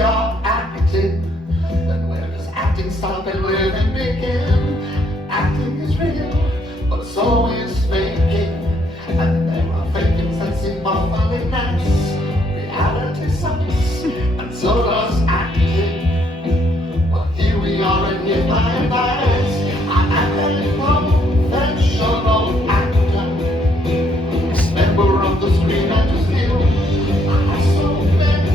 are acting, then where does acting stop and living begin? Acting is real, but so is faking. And there are fakings that seem awfully nice. Reality sucks, and so does acting. But here we are, and here's my advice. I am a professional actor, member of the Screen Actors Guild. I have so many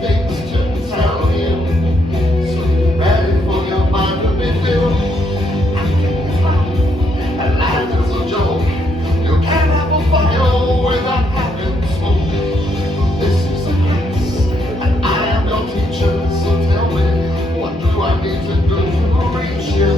things to tell you, so you're ready for your mind to be filled. Acting is life, and life is a joke. You can't have a fire without having smoke. This is a class, and I am your teacher, so tell me, what do I need to do to reach you?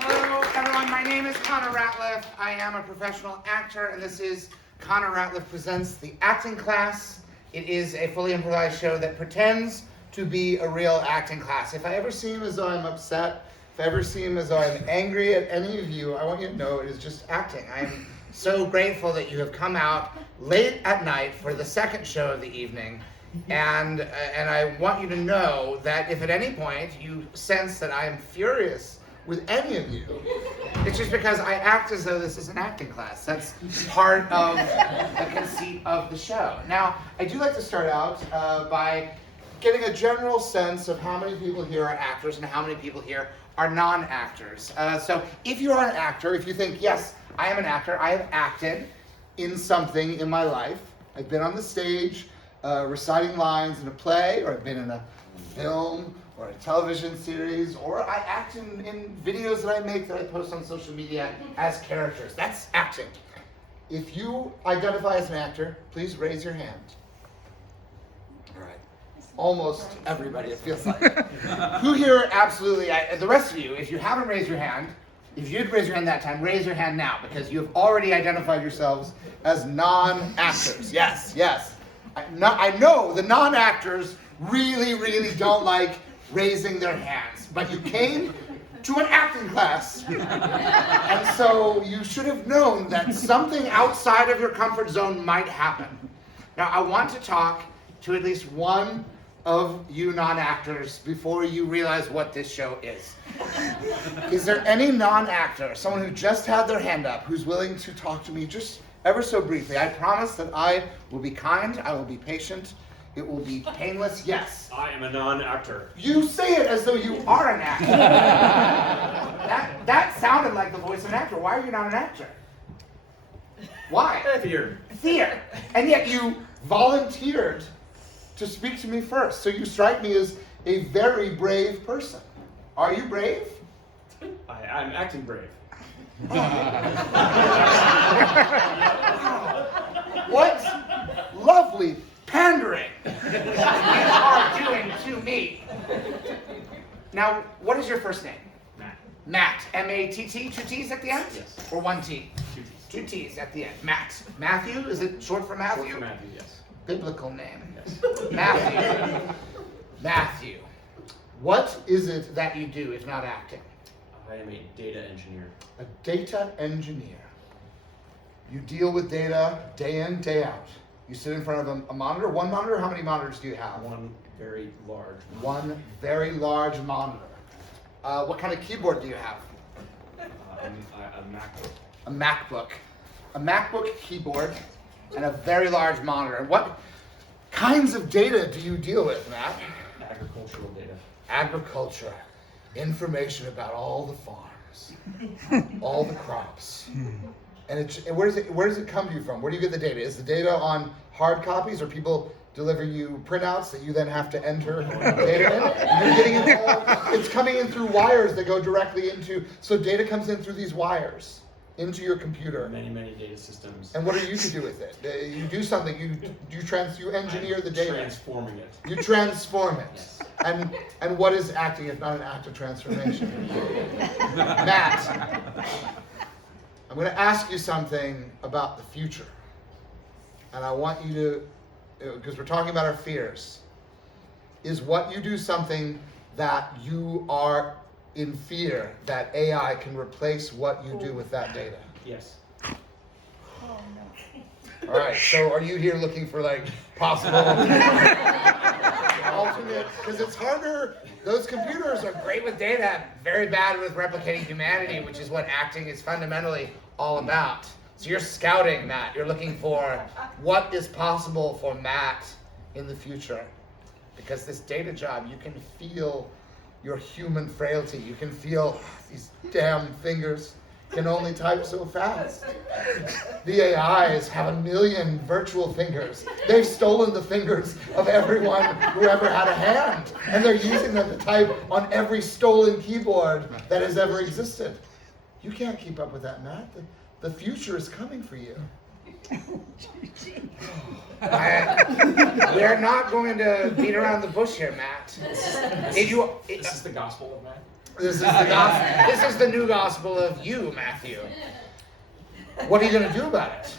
Hello, everyone. My name is Connor Ratliff. I am a professional actor, and this is Connor Ratliff Presents the Acting Class. It is a fully improvised show that pretends to be a real acting class. If I ever seem as though I'm upset, if I ever seem as though I'm angry at any of you, I want you to know it is just acting. I'm so grateful that you have come out late at night for the second show of the evening. And I want you to know that if at any point you sense that I am furious with any of you, it's just because I act as though this is an acting class. That's part of the conceit of the show. Now, I do like to start out by getting a general sense of how many people here are actors and how many people here are non-actors. So if you are an actor, if you think, yes, I am an actor, I have acted in something in my life, I've been on the stage, reciting lines in a play, or I've been in a film or a television series, or I act in videos that I make that I post on social media as characters. That's acting. If you identify as an actor, please raise your hand. All right. Almost everybody, it feels like. Who here absolutely, the rest of you, if you haven't raised your hand, if you did raise your hand that time, raise your hand now, because you have already identified yourselves as non-actors. Yes, yes. I know the non-actors really, really don't like raising their hands, but you came to an acting class, and so you should have known that something outside of your comfort zone might happen. Now, I want to talk to at least one of you non-actors before you realize what this show is. Is there any non-actor, someone who just had their hand up, who's willing to talk to me just ever so briefly? I promise that I will be kind, I will be patient, it will be painless. Yes. I am a non-actor. You say it as though you are an actor. that sounded like the voice of an actor. Why are you not an actor? Why? Fear. Fear. And yet you volunteered to speak to me first. So you strike me as a very brave person. Are you brave? I'm acting brave. What lovely pandering you are doing to me. Now, what is your first name? Matt. Matt. M-A-T-T, two T's at the end? Yes. Or one T? Two T's. Two T's at the end. Matt. Matthew? Is it short for Matthew? Short for Matthew, yes. Biblical name. Yes. Matthew. Matthew. What is it that you do if not acting? I am a data engineer. A data engineer. You deal with data day in, day out. You sit in front of a monitor. One monitor? How many monitors do you have? One very large. One very large monitor. What kind of keyboard do you have? A MacBook. A MacBook. A MacBook keyboard and a very large monitor. What kinds of data do you deal with, Matt? Agricultural data. Agriculture. Information about all the farms. All the crops. And where does it come to you from? Where do you get the data? Is the data on hard copies, or people deliver you printouts that you then have to enter data in? And you're getting it all, it's coming in through wires that go directly into, so data comes in through these wires into your computer. Many, many data systems. And what are you to do with it? You do something, you engineer the data. Transforming it. You transform it. Yes. And what is acting if not an act of transformation? Matt, I'm going to ask you something about the future. And I want you to, because we're talking about our fears, is what you do something that you are in fear that AI can replace what you do with that data? Yes. All right, so are you here looking for like possible alternate? Because it's harder. Those computers are great with data, very bad with replicating humanity, which is what acting is fundamentally all about. So you're scouting, Matt. You're looking for what is possible for Matt in the future. Because this data job, you can feel your human frailty. You can feel these damn fingers can only type so fast. The AIs have 1 million virtual fingers. They've stolen the fingers of everyone who ever had a hand, and they're using them to type on every stolen keyboard that has ever existed. You can't keep up with that, Matt. The future is coming for you. We're not going to beat around the bush here, Matt. This is the gospel of Matt. This is the gospel. This is the new gospel of you, Matthew. What are you going to do about it?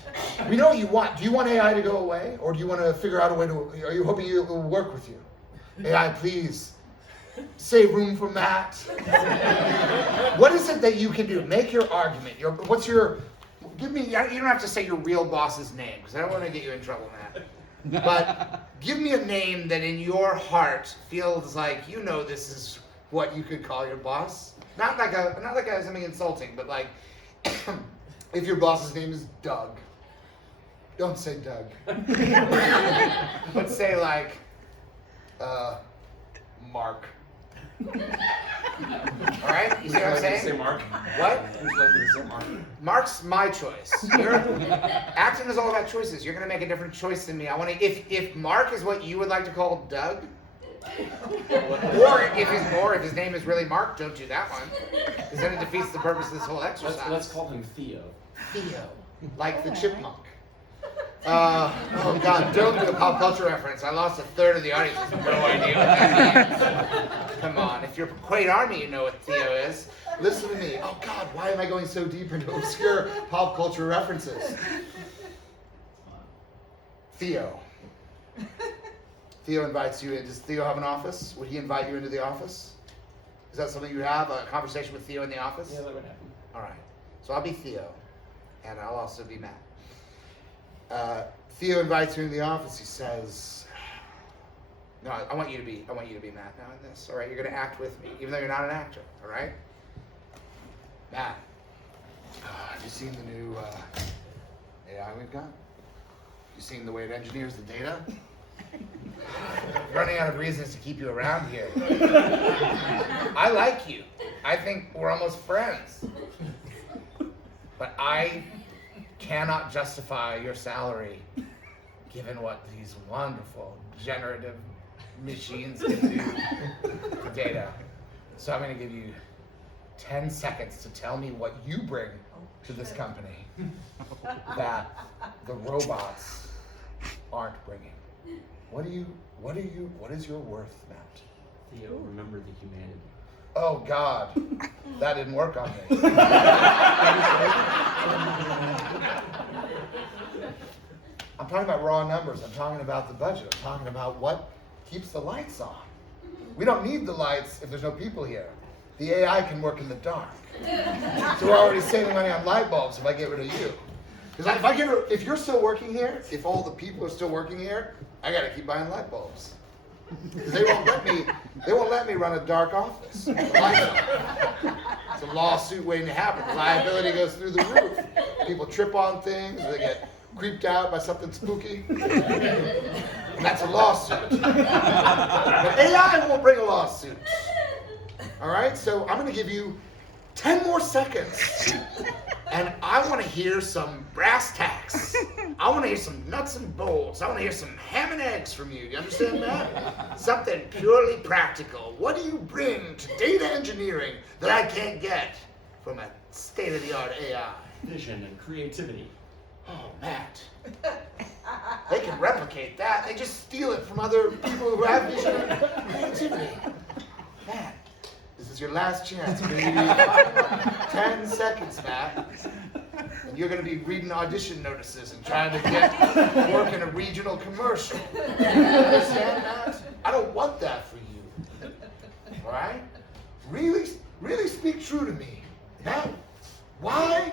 We know what you want. Do you want AI to go away, or do you want to figure out a way to? Are you hoping it will work with you? AI, please save room for Matt. What is it that you can do? Make your argument. What's your? Give me. You don't have to say your real boss's name because I don't want to get you in trouble, Matt. But give me a name that in your heart feels like you know this is what you could call your boss. Not like something insulting, but like if your boss's name is Doug, don't say Doug. But say like Mark. All right, you see what I'm saying? Say Mark. What? Would you like me to say Mark? Mark's my choice. Acting is all about choices. You're gonna make a different choice than me. I want to. If Mark is what you would like to call Doug, or if his name is really Mark, don't do that one, because then it defeats the purpose of this whole exercise. Let's call him Theo. Theo, like the chipmunk. Oh God! Don't do a pop culture reference. I lost 1/3 of the audience with no idea what that means. Come on, if you're Quaid Army, you know what Theo is. Listen to me. Oh God, why am I going so deep into obscure pop culture references? Theo. Theo invites you in. Does Theo have an office? Would he invite you into the office? Is that something you have? A conversation with Theo in the office? Yeah, that would happen. All right. So I'll be Theo, and I'll also be Matt. Theo invites you into the office. He says, "No, I want you to be Matt now in this. All right, you're going to act with me, even though you're not an actor. All right, Matt. Have you seen the new AI we've got? You seen the way it engineers the data? Running out of reasons to keep you around here. I like you. I think we're almost friends. But I cannot justify your salary given what these wonderful generative machines can do for data. So I'm going to give you 10 seconds to tell me what you bring to this company that the robots aren't bringing. What is your worth, Matt? Theo, remember the humanity. Oh God, that didn't work on me. I'm talking about raw numbers. I'm talking about the budget. I'm talking about what keeps the lights on. We don't need the lights if there's no people here. The AI can work in the dark. So we're already saving money on light bulbs if I get rid of you. Because if you're still working here, if all the people are still working here, I got to keep buying light bulbs. Because they won't let me run a dark office. It's a lawsuit waiting to happen. The liability goes through the roof. People trip on things, they get creeped out by something spooky. And that's a lawsuit. But AI won't bring a lawsuit. All right, so I'm going to give you 10 more seconds. And I want to hear some brass tacks. I want to hear some nuts and bolts. I want to hear some ham and eggs from you. Do you understand that? Something purely practical. What do you bring to data engineering that I can't get from a state-of-the-art AI? Vision and creativity. Oh, Matt. They can replicate that. They just steal it from other people who have vision and creativity. Matt, this is your last chance. I'm going to give you 10 seconds, Matt. And you're going to be reading audition notices and trying to get work in a regional commercial. You understand that? I don't want that for you. All right? Really speak true to me. Matt, why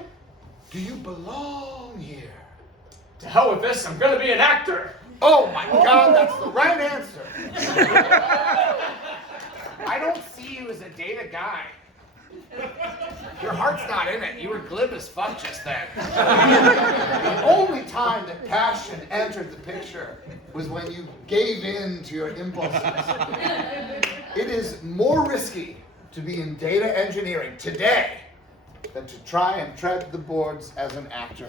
do you belong here? To hell with this, I'm gonna be an actor. Oh my God, that's the right answer. I don't see you as a data guy. Your heart's not in it. You were glib as fuck just then. The only time that passion entered the picture was when you gave in to your impulses. It is more risky to be in data engineering today than to try and tread the boards as an actor.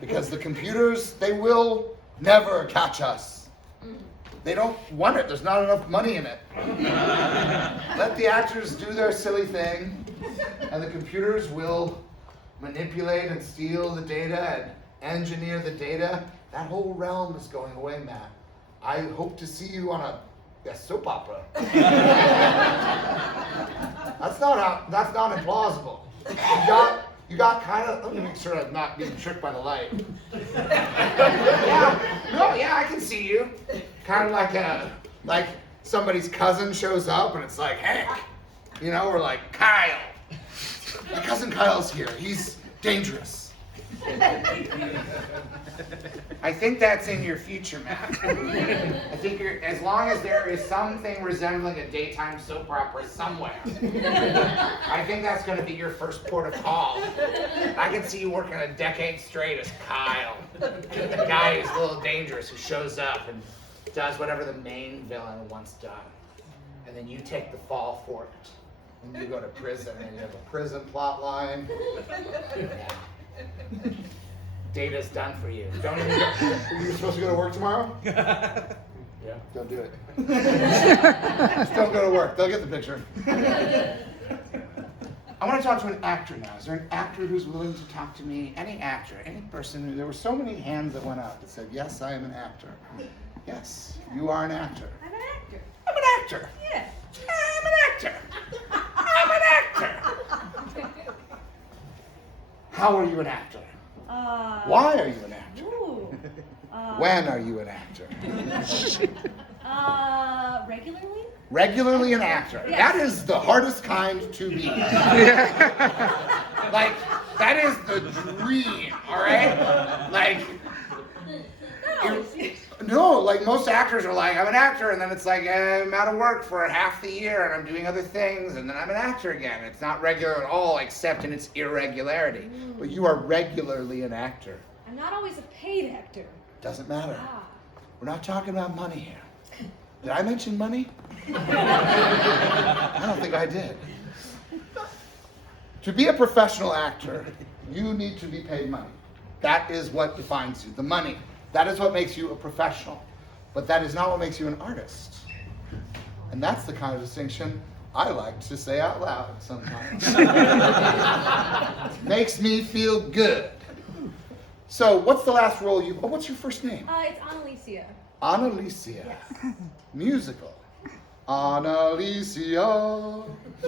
Because the computers, they will never catch us. They don't want it. There's not enough money in it. Let the actors do their silly thing, and the computers will manipulate and steal the data and engineer the data. That whole realm is going away, Matt. I hope to see you on a soap opera. That's not implausible. You got kind of, let me make sure I'm not being tricked by the light. Yeah, I can see you. Kind of like somebody's cousin shows up and it's like, Hank, or like, Kyle. My cousin Kyle's here. He's dangerous. I think that's in your future, Matt. I think as long as there is something resembling a daytime soap opera somewhere, I think that's going to be your first port of call. I can see you working a decade straight as Kyle, the guy who's a little dangerous, who shows up and does whatever the main villain wants done. And then you take the fall for it. And you go to prison, and you have a prison plot line. Yeah. Data's done for you. Don't even go. Are you supposed to go to work tomorrow? Yeah. Don't do it. Just don't go to work. They'll get the picture. I want to talk to an actor now. Is there an actor who's willing to talk to me? Any actor, any person. There were so many hands that went up that said, yes, I am an actor. Yes, you are an actor. I'm an actor. I'm an actor. Yeah. I'm an actor. I'm an actor. How are you an actor? Why are you an actor? Ooh. When are you an actor? Regularly? Regularly an actor. Yes. That is the hardest kind to be. Like, that is the dream, all right? Like, no, like most actors are like, I'm an actor, and then it's like, I'm out of work for half the year, and I'm doing other things, and then I'm an actor again. It's not regular at all, except in its irregularity. But you are regularly an actor. I'm not always a paid actor. Doesn't matter. Ah. We're not talking about money here. Did I mention money? I don't think I did. To be a professional actor, you need to be paid money. That is what defines you, the money. That is what makes you a professional. But that is not what makes you an artist. And that's the kind of distinction I like to say out loud sometimes. Makes me feel good. So what's the last role what's your first name? It's Annalicia. Annalicia. Yes. Musical. Annalicia.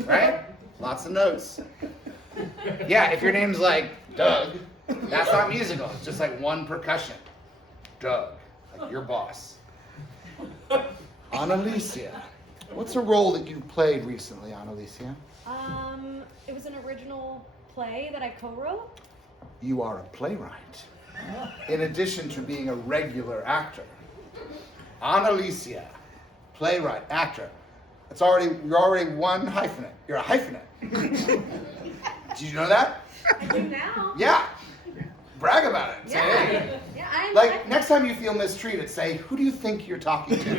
Right? Lots of notes. Yeah, if your name's like Doug, that's not musical. It's just like one percussion. Doug, like your boss. Annalicia. What's a role that you played recently, Annalicia? It was an original play that I co-wrote. You are a playwright, in addition to being a regular actor. Annalicia, playwright, actor. You're already one hyphenate. You're a hyphenate. Did you know that? I do now. Yeah. Brag about it. Say, hey. Yeah, I'm Like, next time you feel mistreated, say, who do you think you're talking to?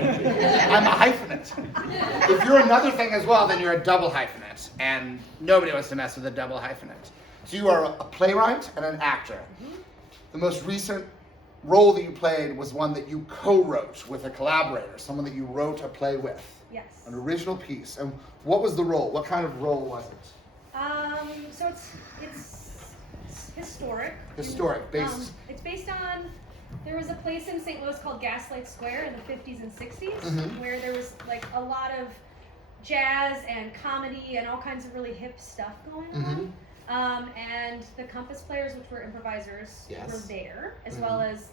I'm a hyphenate. If you're another thing as well, then you're a double hyphenate. And nobody wants to mess with a double hyphenate. So you are a playwright and an actor. Mm-hmm. The most recent role that you played was one that you co-wrote with a collaborator, someone that you wrote a play with. Yes. An original piece. And what was the role? What kind of role was it? So it's historic. Historic, based. It's based on, there was a place in St. Louis called Gaslight Square in the 50s and 60s, Mhm. where there was like a lot of jazz and comedy and all kinds of really hip stuff going on. And the compass players, which were improvisers, Yes. were there, as well as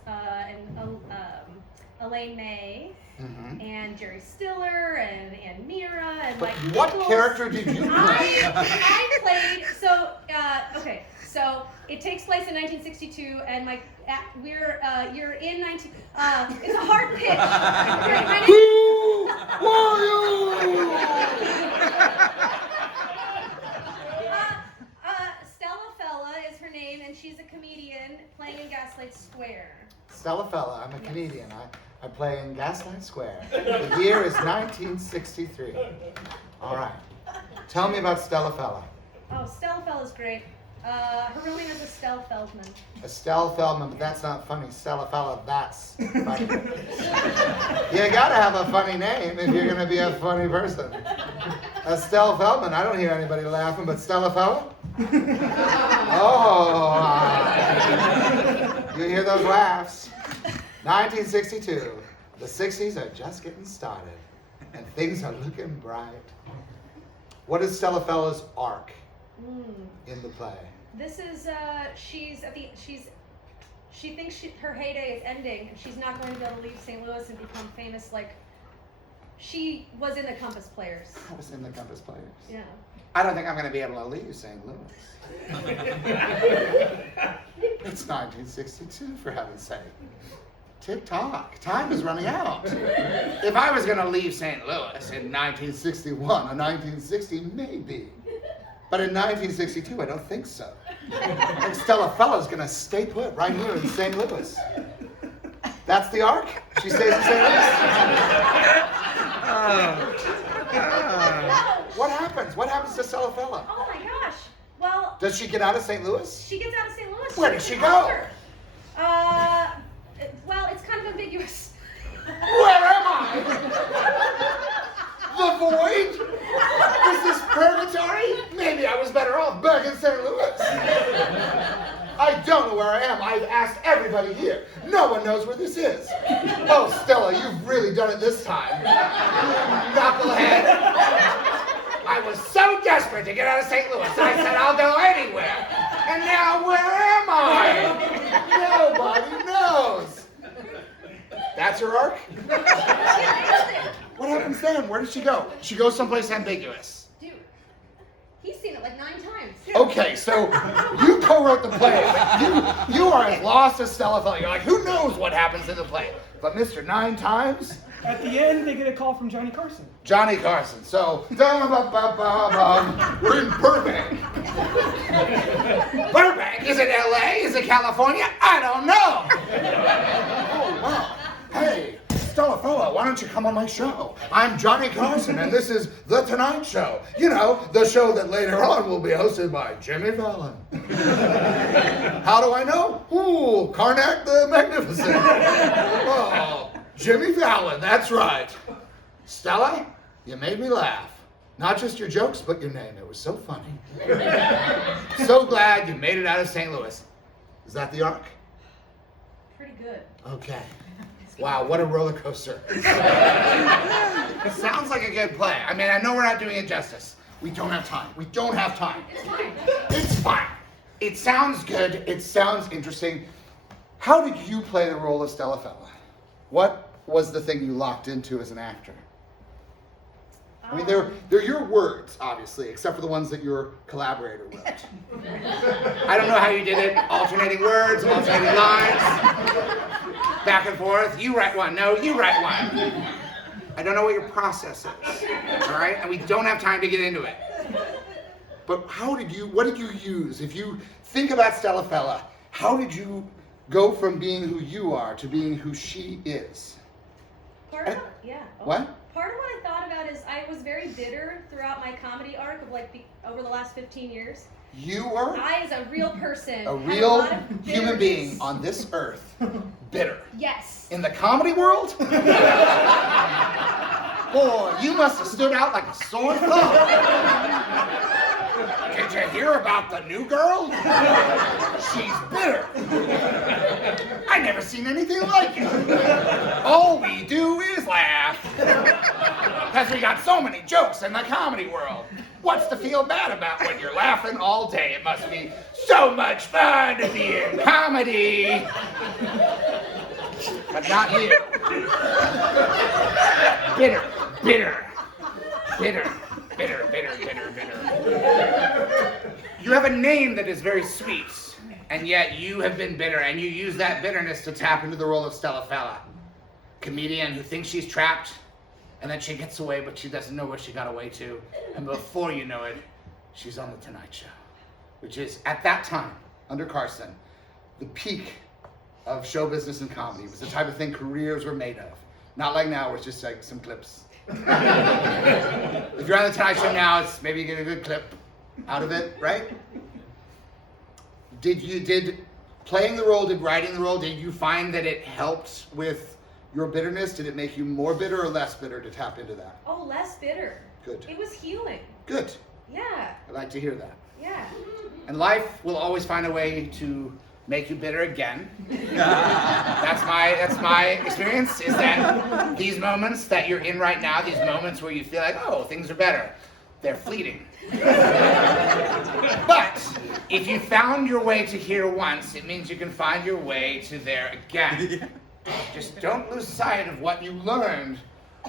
Elaine May and Jerry Stiller and Mira and But like. what Nichols. character did you play? I played, so It takes place in 1962, and you're in 19. It's a hard pitch. Who are you? Stella Fella is her name, and she's a comedian playing in Gaslight Square. Stella Fella, I'm a comedian. I play in Gaslight Square. The year is 1963. All right. Tell me about Stella Fella. Oh, Stella Fella's great. Her real name is Estelle Feldman. Estelle Feldman, but that's not funny. Stella Fella, that's funny. You gotta have a funny name if you're gonna be a funny person. Estelle Feldman, I don't hear anybody laughing, but Stella Fella? Oh, you hear those laughs. 1962, the 60s are just getting started, and things are looking bright. What is Stella Fella's arc in the play? This is she thinks her heyday is ending, and she's not going to be able to leave St. Louis and become famous like she was in the Compass Players. I was in the Compass Players. Yeah. I don't think I'm going to be able to leave St. Louis. It's 1962, for heaven's sake. Tick-tock. Time is running out. If I was going to leave St. Louis in 1961 or 1960, maybe. But in 1962, I don't think so. I think Stella Fella's going to stay put right here in St. Louis. That's the arc? She stays in St. Louis? What happens? What happens to Stella Fella? Oh my gosh. Well, Does she get out of St. Louis? she gets out of St. Louis. Where does she go? Well, it's kind of ambiguous. Where am I? The void? Is this purgatory? Maybe I was better off back in St. Louis. I don't know where I am. I've asked everybody here. No one knows where this is. Oh, Stella, you've really done it this time. Knucklehead. I was so desperate to get out of St. Louis, I said I'll go anywhere. And now where am I? Nobody knows. That's her arc? What happens then? Where does she go? She goes someplace ambiguous. Dude, he's seen it like 9 times. Okay, so you co-wrote the play. You are as lost as Stella Fella. You're like, who knows what happens in the play? But Mr. 9 times? At the end, they get a call from Johnny Carson. Johnny Carson. So, we're in Burbank. Burbank? Is it LA? Is it California? I don't know. Oh, wow. Hey, Stella Fella, why don't you come on my show? I'm Johnny Carson, and this is The Tonight Show. You know, the show that later on will be hosted by Jimmy Fallon. How do I know? Ooh, Karnak the Magnificent. Oh, Jimmy Fallon, that's right. Stella, you made me laugh. Not just your jokes, but your name. It was so funny. So glad you made it out of St. Louis. Is that the arc? Pretty good. Okay. Wow, what a roller coaster. Sounds like a good play. I mean, I know we're not doing it justice. We don't have time. We don't have time. It's fine. It's fine. It sounds good. It sounds interesting. How did you play the role of Stella Fella? What was the thing you locked into as an actor? I mean, they're your words, obviously, except for the ones that your collaborator wrote. I don't know how you did it. Alternating words, alternating lines, back and forth. You write one. No, you write one. I don't know what your process is. All right? And we don't have time to get into it. But what did you use? If you think about Stella Fella, how did you go from being who you are to being who she is? Part of what I thought about is I was very bitter throughout my comedy arc of over the last 15 years. You were? I, as a real person, A had real lot of human bitterness. being on this earth. Bitter. Yes. In the comedy world? Boy, you must have stood out like a sore thumb. Did you hear about the new girl? She's bitter. I never seen anything like it. All we do is laugh. Because we got so many jokes in the comedy world. What's to feel bad about when you're laughing all day? It must be so much fun to be in comedy. But not you. Bitter, bitter, bitter, bitter, bitter, bitter, bitter. You have a name that is very sweet. and yet you have been bitter, and you use that bitterness to tap into the role of Stella Fella, comedian who thinks she's trapped, and then she gets away, but she doesn't know where she got away to, and before you know it, she's on The Tonight Show, which is, at that time, under Carson, the peak of show business and comedy. It was the type of thing careers were made of. Not like now, where it's just like some clips. If you're on The Tonight Show now, it's maybe you get a good clip out of it, right? Did playing the role, did writing the role, did you find that it helped with your bitterness? Did it make you more bitter or less bitter to tap into that? Oh, less bitter. Good. It was healing. Good. Yeah. I like to hear that. Yeah. And life will always find a way to make you bitter again. That's my experience, is that these moments that you're in right now, these moments where you feel like, oh, things are better, they're fleeting. But if you found your way to here once, it means you can find your way to there again. Just don't lose sight of what you learned,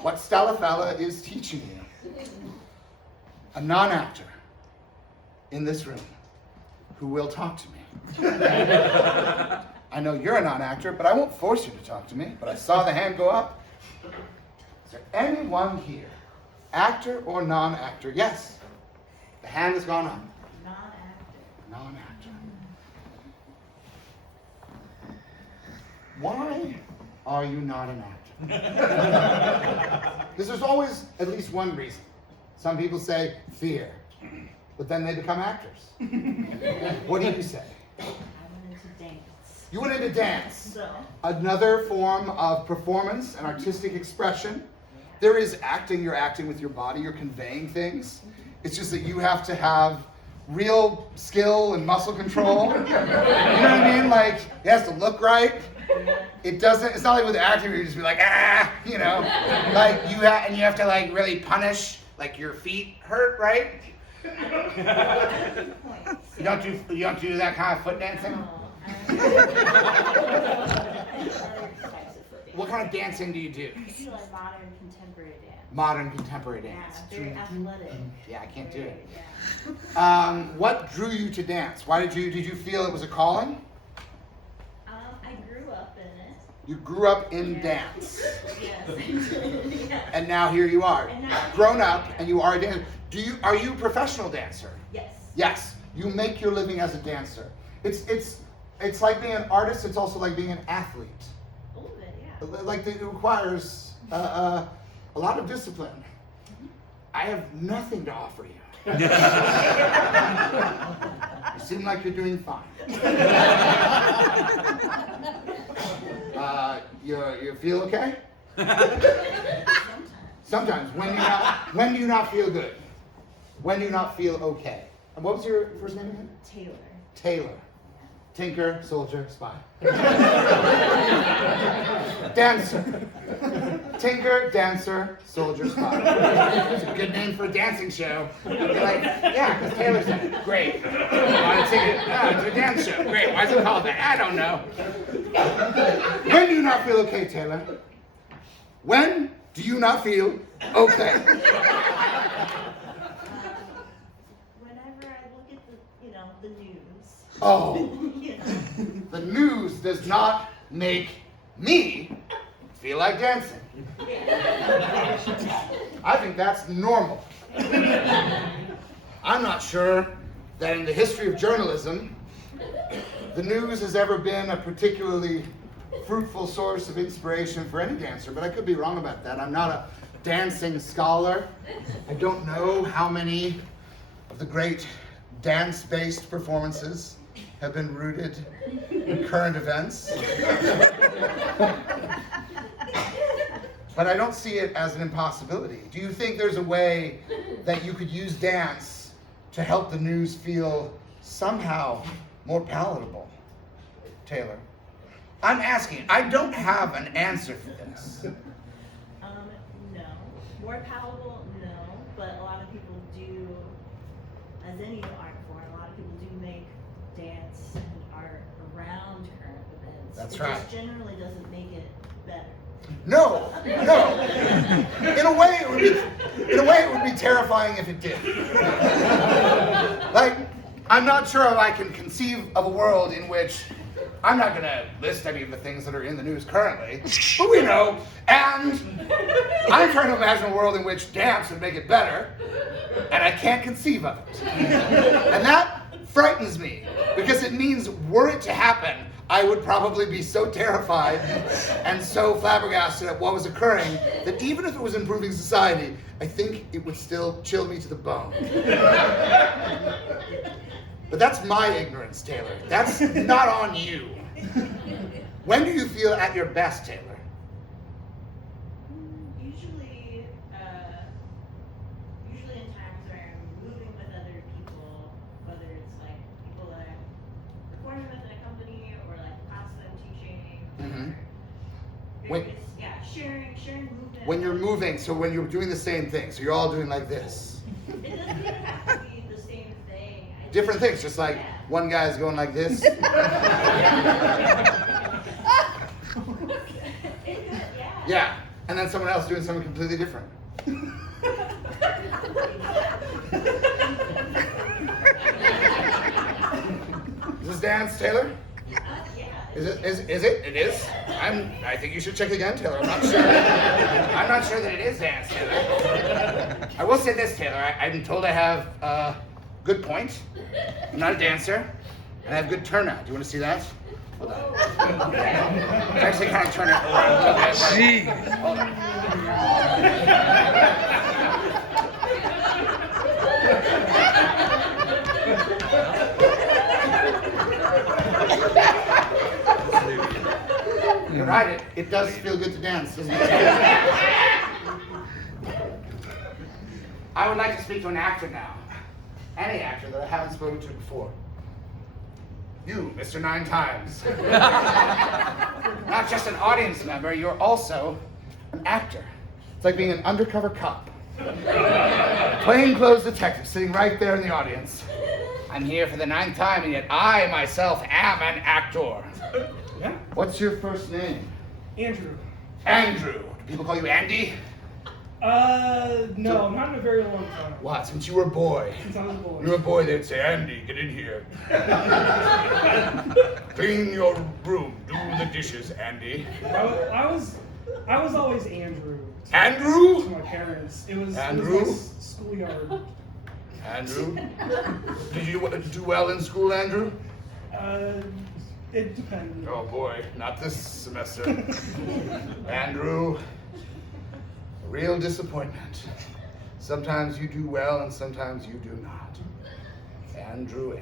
what Stella Fella is teaching you. A non-actor in this room who will talk to me. I know you're a non-actor, but I won't force you to talk to me. But I saw the hand go up. Is there anyone here, actor or non-actor? Yes. The hand has gone up. Non-actor. Non-actor. Why are you not an actor? Because there's always at least one reason. Some people say fear, but then they become actors. What do you say? I went into dance. You went into dance. So, Another form of performance and artistic expression. There is acting, you're acting with your body, you're conveying things. It's just that you have to have real skill and muscle control. You know what I mean? Like, it has to look right. It's not like with acting where you just be like, ah, you know. Like, you have to like really punish, like your feet hurt, right? You don't do that kind of foot dancing? What kind of dancing do you do? I do like modern contemporary dance. Modern contemporary dance. Yeah, very athletic. Yeah, I can't do it. Yeah. What drew you to dance? Did you feel it was a calling? I grew up in it. You grew up in Yeah. dance. Yes. Yeah. And now here you are. And now- Grown up and you are a dancer. Are you a professional dancer? Yes. Yes. You make your living as a dancer. It's like being an artist, it's also like being an athlete. A little bit, yeah. Like it requires a lot of discipline. I have nothing to offer you. You seem like you're doing fine. You feel okay? Sometimes. When do you not feel good? When do you not feel okay? And what was your first name again? Taylor. Taylor. Tinker, soldier, spy. Dancer. Tinker, dancer, soldier, spy. It's a good name for a dancing show. You're like, yeah, because Taylor's in it. Great. Why did sing it? Oh, it's a dance show. Great. Why is it called that? I don't know. When do you not feel okay, Taylor? When do you not feel okay? Whenever I look at the news. Oh. You know. The news does not make me feel like dancing. I think that's normal. I'm not sure that in the history of journalism, the news has ever been a particularly fruitful source of inspiration for any dancer, but I could be wrong about that. I'm not a dancing scholar. I don't know how many of the great dance-based performances have been rooted in current events. But I don't see it as an impossibility. Do you think there's a way that you could use dance to help the news feel somehow more palatable? Taylor? I'm asking. I don't have an answer for this. No. More palatable, no. But a lot of people do, as any art form, a lot of people do make dance and art around current events. That's it right. Just generally doesn't make it better. No. In a way, it would be terrifying if it did. Like, I'm not sure if I can conceive of a world in which I'm not going to list any of the things that are in the news currently, but we know. And I'm trying to imagine a world in which dance would make it better, and I can't conceive of it. And that frightens me, because it means were it to happen, I would probably be so terrified and so flabbergasted at what was occurring that even if it was improving society, I think it would still chill me to the bone. But that's my ignorance, Taylor. That's not on you. When do you feel at your best, Taylor? Usually in times where I'm moving with other people, whether it's like people that I'm performing with in a company or like class that I'm teaching. Sharing movement. When you're moving, so when you're doing the same thing, so you're all doing like this. It doesn't even have to be the same thing. Different things, just like one guy's going like this. Yeah, and then someone else doing something completely different. Is this dance, Taylor? Is it? It is? I think you should check again, Taylor. I'm not sure. I'm not sure that it is dance, Taylor. I will say this, Taylor. I'm told I have good point. I'm not a dancer, and I have good turnout. Do you want to see that? Hold on. Actually, kind of turn it around. Jeez. Hold on. You're right, it does feel good to dance, doesn't it? I would like to speak to an actor now. Any actor that I haven't spoken to before. You, Mr. 9 Times. Not just an audience member, you're also an actor. It's like being an undercover cop. Plainclothes detective sitting right there in the audience. I'm here for the 9th time, and yet I myself am an actor. Yeah? What's your first name? Andrew. Andrew. Do people call you Andy? No, not in a very long time. What, since you were a boy? Since I was a boy. When you were a boy, they'd say, Andy, get in here. Clean your room. Do the dishes, Andy. I was always Andrew. Andrew? To my parents. It was Andrew? my schoolyard. Andrew? Did you do well in school, Andrew? It depended. Oh boy, not this semester. Andrew, a real disappointment. Sometimes you do well and sometimes you do not. Andrew.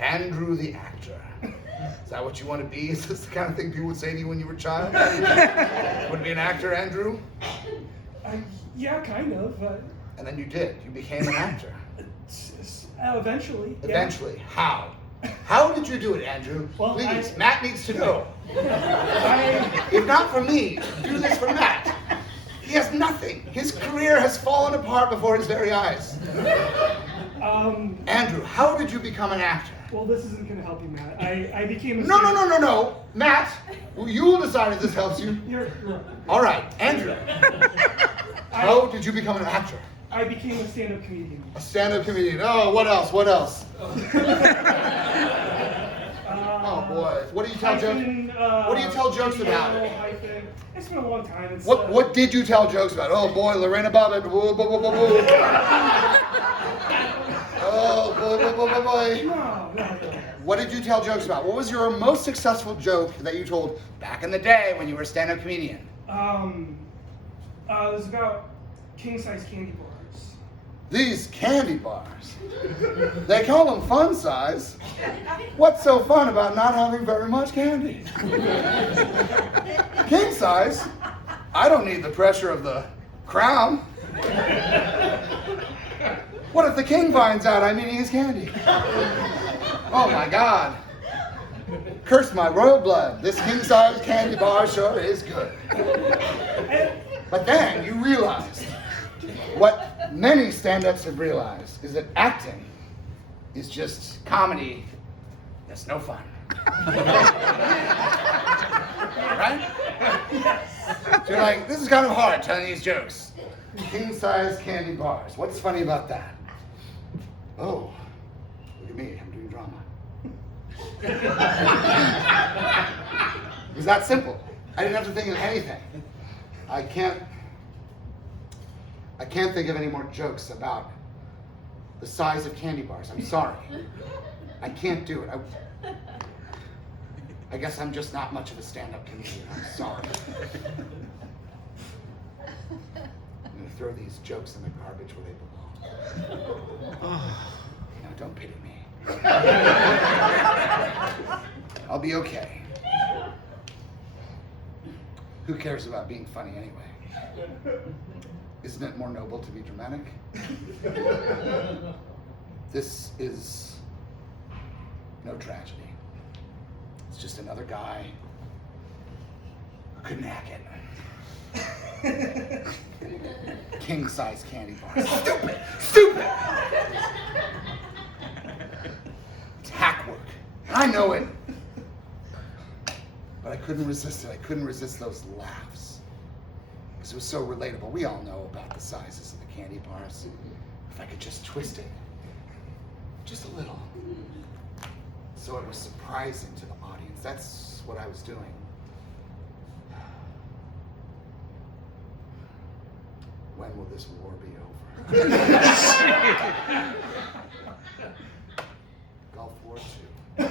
Andrew the actor. Is that what you want to be? Is this the kind of thing people would say to you when you were a child? Want to be an actor, Andrew? Yeah, kind of. And then you did. You became an actor. Eventually. Eventually. How? How did you do it, Andrew? Well, please, Matt needs to know. If not for me, do this for Matt. He has nothing. His career has fallen apart before his very eyes. Andrew, how did you become an actor? Well, this isn't going to help you, Matt. I became a... No. Matt, you'll decide if this helps you. You're right. All right, Andrew. How did you become an actor? I became a stand-up comedian. A stand-up comedian. Oh, what else? What else? Oh boy. What do you tell jokes? What do you tell jokes about? It's been a long time. It's, What did you tell jokes about? Oh boy, Lorena Bobbitt. Woo, boo, boo, boo, boo. Oh boy. No. What did you tell jokes about? What was your most successful joke that you told back in the day when you were a stand-up comedian? It was about king-size candy bars. These candy bars. They call them fun size. What's so fun about not having very much candy? King size? I don't need the pressure of the crown. What if the king finds out I'm eating his candy? Oh my God. Curse my royal blood. This king-size candy bar sure is good. But then you realize what many stand-ups have realized is that acting is just comedy that's no fun. Right? So you're like, this is kind of hard telling these jokes. King-size candy bars. What's funny about that? Oh, look at me, I'm doing drama. It was that simple. I didn't have to think of anything. I can't think of any more jokes about the size of candy bars. I'm sorry. I can't do it. I guess I'm just not much of a stand-up comedian. I'm sorry. I'm gonna throw these jokes in the garbage where they belong. No, don't pity me. I'll be okay. Who cares about being funny anyway? Isn't it more noble to be dramatic? This is no tragedy. It's just another guy who couldn't hack it. King-size candy bars. Stupid! Stupid! It's hack work. I know it. But I couldn't resist it. I couldn't resist those laughs. Because it was so relatable. We all know about the sizes of the candy bars. If I could just twist it just a little. So it was surprising to the audience. That's what I was doing. When will this war be over? Gulf War II.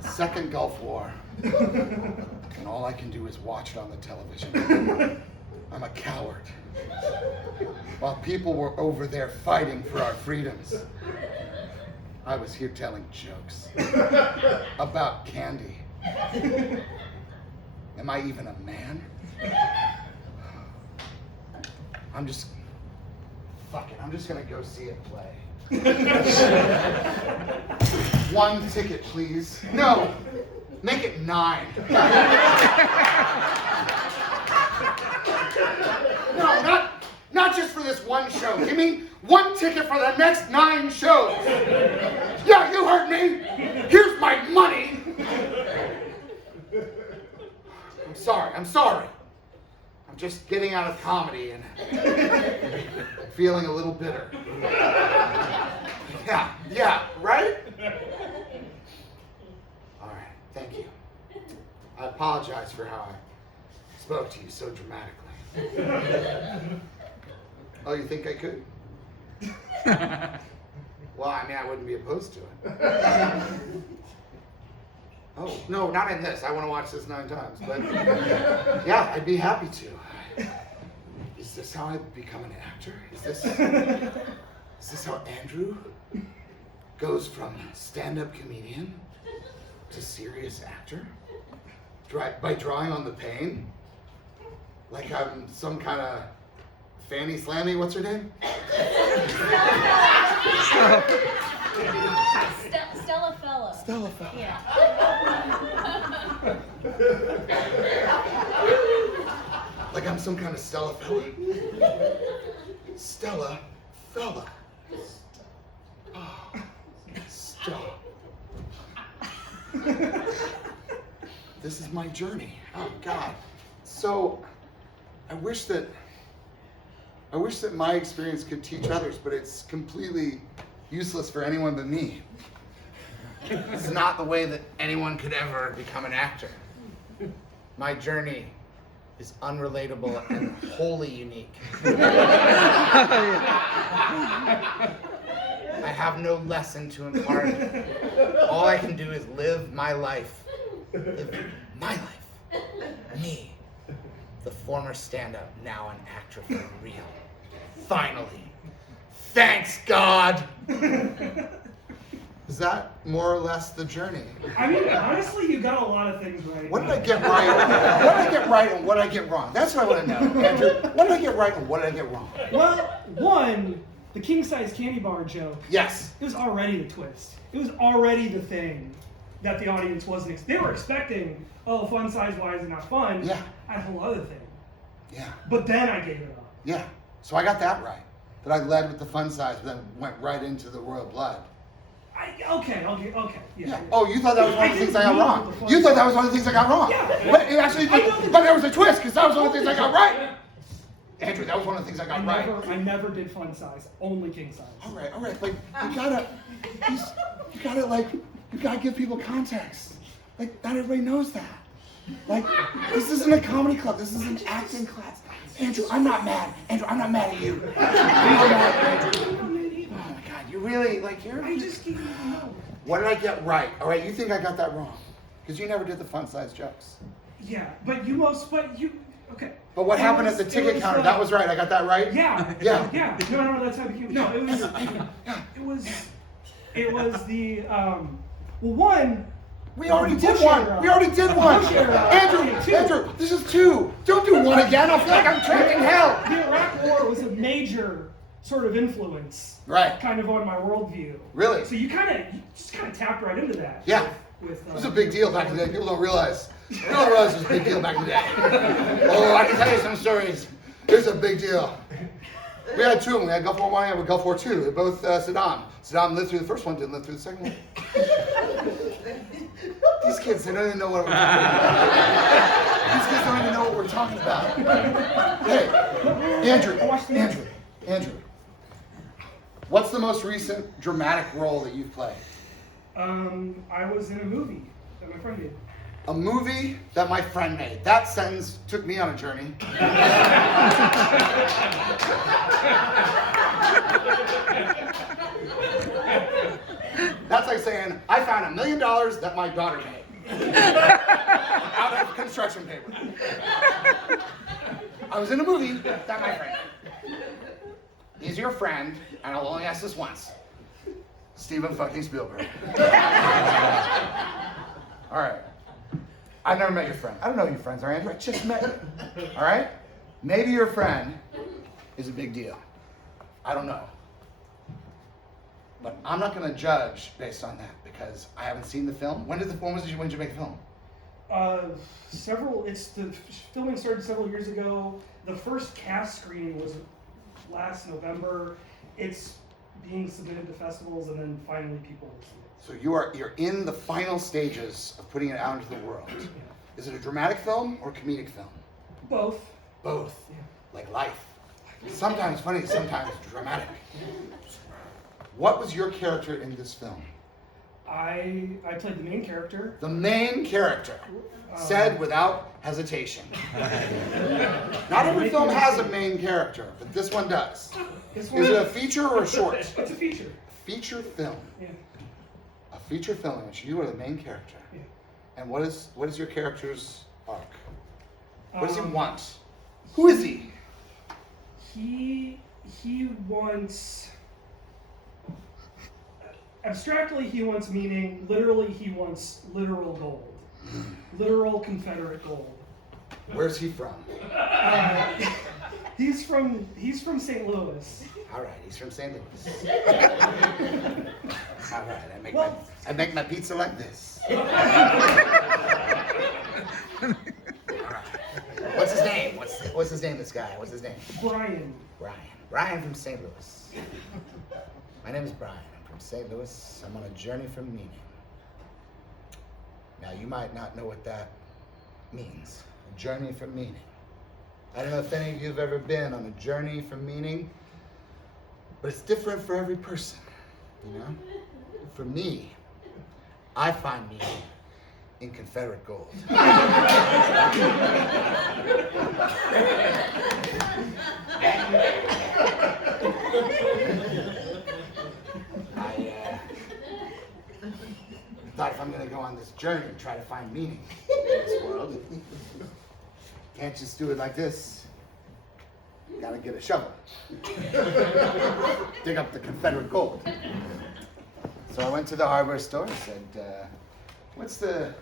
Second Gulf War. And all I can do is watch it on the television. I'm a coward. While people were over there fighting for our freedoms, I was here telling jokes about candy. Am I even a man? Fuck it, I'm just gonna go see it play. One ticket, please. No, make it 9. No, not just for this one show. Give me 1 ticket for the next 9 shows. Yeah, you heard me. Here's my money. I'm sorry. I'm just getting out of comedy and feeling a little bitter. Yeah, right? All right, thank you. I apologize for how I spoke to you so dramatically. Oh, you think I could? Well, I mean, I wouldn't be opposed to it. Oh, no, not in this. I want to watch this 9 times. But yeah, I'd be happy to. Is this how I become an actor? Is this how Andrew goes from stand-up comedian to serious actor? By drawing on the pain? Like I'm some kind of Fanny Slammy, what's her name? Stella Fella. Stella Fella. Yeah. Like I'm some kind of Stella Fella. Stella Fella. Oh, stop. This is my journey. Oh God. So I wish that my experience could teach others, but it's completely useless for anyone but me. It's not the way that anyone could ever become an actor. My journey is unrelatable and wholly unique. I have no lesson to impart. All I can do is live my life. Live my life. Me. The former stand-up, now an actor for real. Finally. Thanks, God! Is that more or less the journey? I mean, honestly, you got a lot of things right. What did I get right? What did I get right and what did I get wrong? That's what I want to know, Andrew. What did I get right and what did I get wrong? Well, one, the king-size candy bar joke. Yes. It was already the twist. It was already the thing that the audience wasn't. They were expecting, oh, fun size, why is it not fun? Yeah. A whole other thing. Yeah. But then I gave it up. Yeah. So I got that right. That I led with the fun size, but then went right into the royal blood. Okay. Yeah. Oh, you thought that was one of the things I got wrong. You thought that was one of the things I got wrong. Yeah. But it actually, but there was a twist because that was one of the things I got right. Andrew, that was one of the things I got right. I never did fun size, only king size. All right. Like you gotta give people context. Like not everybody knows that. Like this isn't a comedy club. This is an acting class. Andrew, I'm not mad. Andrew, I'm not mad at you. I'm not mad at Andrew. Oh my God, you really like you're. I just didn't know. What did I get right? All right, you think I got that wrong? Because you never did the fun size jokes. Yeah, okay. But what happened at the ticket counter? That was right. I got that right. Yeah. Yeah. Yeah. No, that's how it became. No, It was the one. We already did one. We already did one. Andrew, this is two. Don't do one again. I feel like I'm trapped in hell. The Iraq War was a major sort of influence, Right. kind of on my worldview. Really? So you just kind of tapped right into that. Yeah. With, It was a big deal back in the day. People don't realize. People don't realize it was a big deal back in the day. Oh, I can tell you some stories. It's a big deal. We had two of them. We had Gulf War I and Gulf War II. They're both Saddam. Saddam lived through the first one, didn't live through the second one. These kids, they don't even know what we're talking about. These kids don't even know what we're talking about. Hey, Andrew. What's the most recent dramatic role that you've played? I was in a movie that my friend did. A movie that my friend made. That sentence took me on a journey. That's like saying, I found $1 million that my daughter made. Out of construction paper. I was in a movie that my friend made. He's your friend, and I'll only ask this once. Steven fucking Spielberg. All right. I've never met your friend. I don't know who your friends are, Andrew. I just met you. All right? Maybe your friend is a big deal. I don't know. But I'm not going to judge based on that because I haven't seen the film. When did you make the film? The filming started several years ago. The first cast screening was last November. It's being submitted to festivals and then finally people will see it. So you're in the final stages of putting it out into the world. Is it a dramatic film or comedic film? Both. Both. Yeah. Like life. Sometimes funny, sometimes dramatic. What was your character in this film? I played the main character. The main character. Said without hesitation. Not every film has a main character, but this one does. Is it a feature or a short? It's a feature. Feature film. Yeah. A feature film in which you are the main character. Yeah. And what is your character's arc? What does he want? Who is he? He wants, abstractly he wants meaning, literally he wants literal gold. Literal Confederate gold. Where's he from? He's from St. Louis. All right, he's from St. Louis. All right, I make my pizza like this. All right. What's his name? What's his name? This guy. What's his name? Brian. Brian from St. Louis. My name is Brian. I'm from St. Louis. I'm on a journey from meaning. Now you might not know what that means. A journey from meaning. I don't know if any of you have ever been on a journey from meaning, but it's different for every person, you know? For me, I find meaning in Confederate gold. I thought if I'm going to go on this journey and try to find meaning in this world, can't just do it like this. You gotta get a shovel. Dig up the Confederate gold. So I went to the hardware store and said, what's the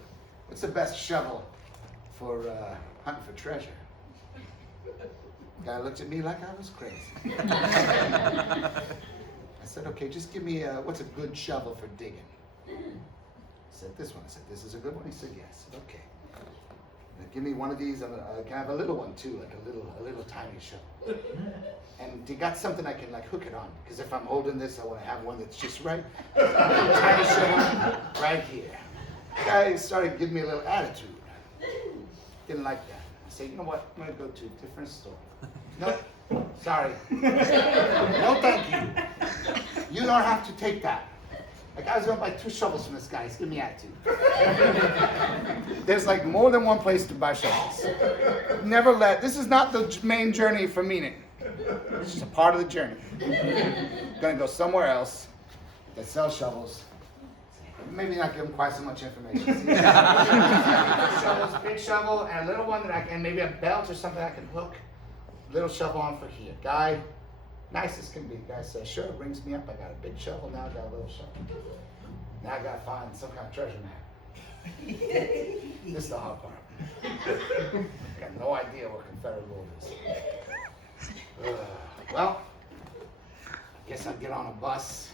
best shovel for hunting for treasure? Guy looked at me like I was crazy. I said, okay, just give me what's a good shovel for digging? He said, this one. I said, this is a good one? He said, yes. I said, okay. Give me one of these, and can I have a little one too, like a little tiny shovel. And you got something I can like hook it on, because if I'm holding this, I want to have one that's just right. Tiny shovel right here. The guy started giving me a little attitude. Didn't like that. I say, you know what? I'm gonna go to a different store. No, sorry. No, thank you. You don't have to take that. Like, I was gonna buy 2 shovels from this guy. He's giving me attitude. There's like more than one place to buy shovels. Never this is not the main journey for meaning. It's just a part of the journey. Gonna go somewhere else that sells shovels. Maybe not give them quite so much information. Shovels, big shovel, and a little one that I can, maybe a belt or something I can hook. Little shovel on for here. Guy, nice as can be. Guy says, sure, rings me up. I got a big shovel, now I got a little shovel. Now I gotta find some kind of treasure map. This is the hard part. I got no idea where Confederate gold is. Well, I guess I'll get on a bus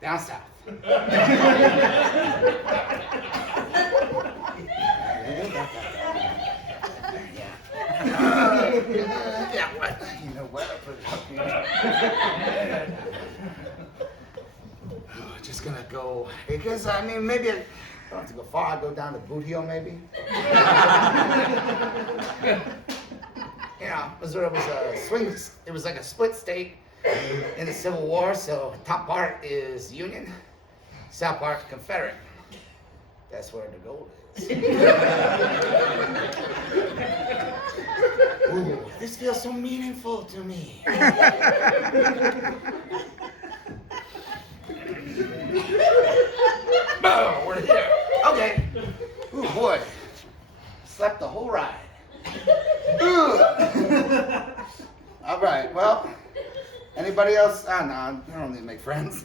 down south. Yeah, what? You know what? I put it up here. Just gonna go, because I mean, maybe I don't have to go far. I'll go down to Boot Heel, maybe. You know, Missouri was a swing, it was like a split state in the Civil War, so top part is Union, south part Confederate. That's where the gold is. Ooh, this feels so meaningful to me. Oh, we're here. Okay. Ooh, boy. Slept the whole ride. All right, well, anybody else? No, I don't need to make friends.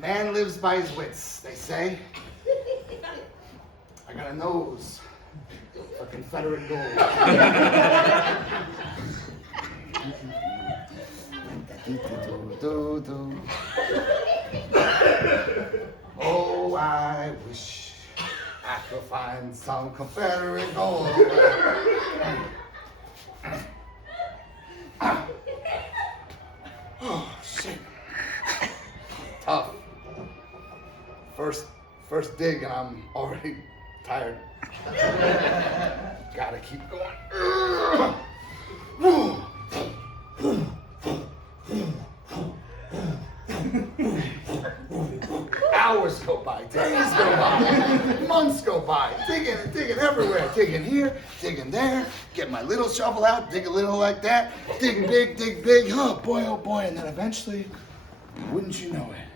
Man lives by his wits, they say. I got a nose for Confederate gold. Oh, I wish I could find some Confederate gold. Oh, shit. Tough. First dig and I'm already tired. Gotta keep going. Hours go by, days go by, months go by, digging everywhere, digging here, digging there, get my little shovel out, dig a little like that, dig big, oh boy, and then eventually, wouldn't you know it,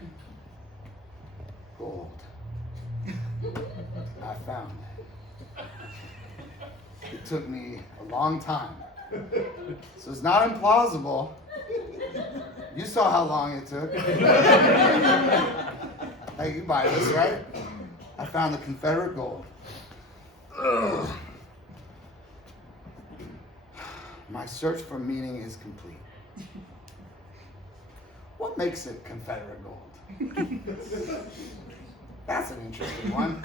gold. I found it. It took me a long time, so it's not implausible. You saw how long it took. Hey, you buy this, right? I found the Confederate gold. Ugh. My search for meaning is complete. What makes it Confederate gold? That's an interesting one.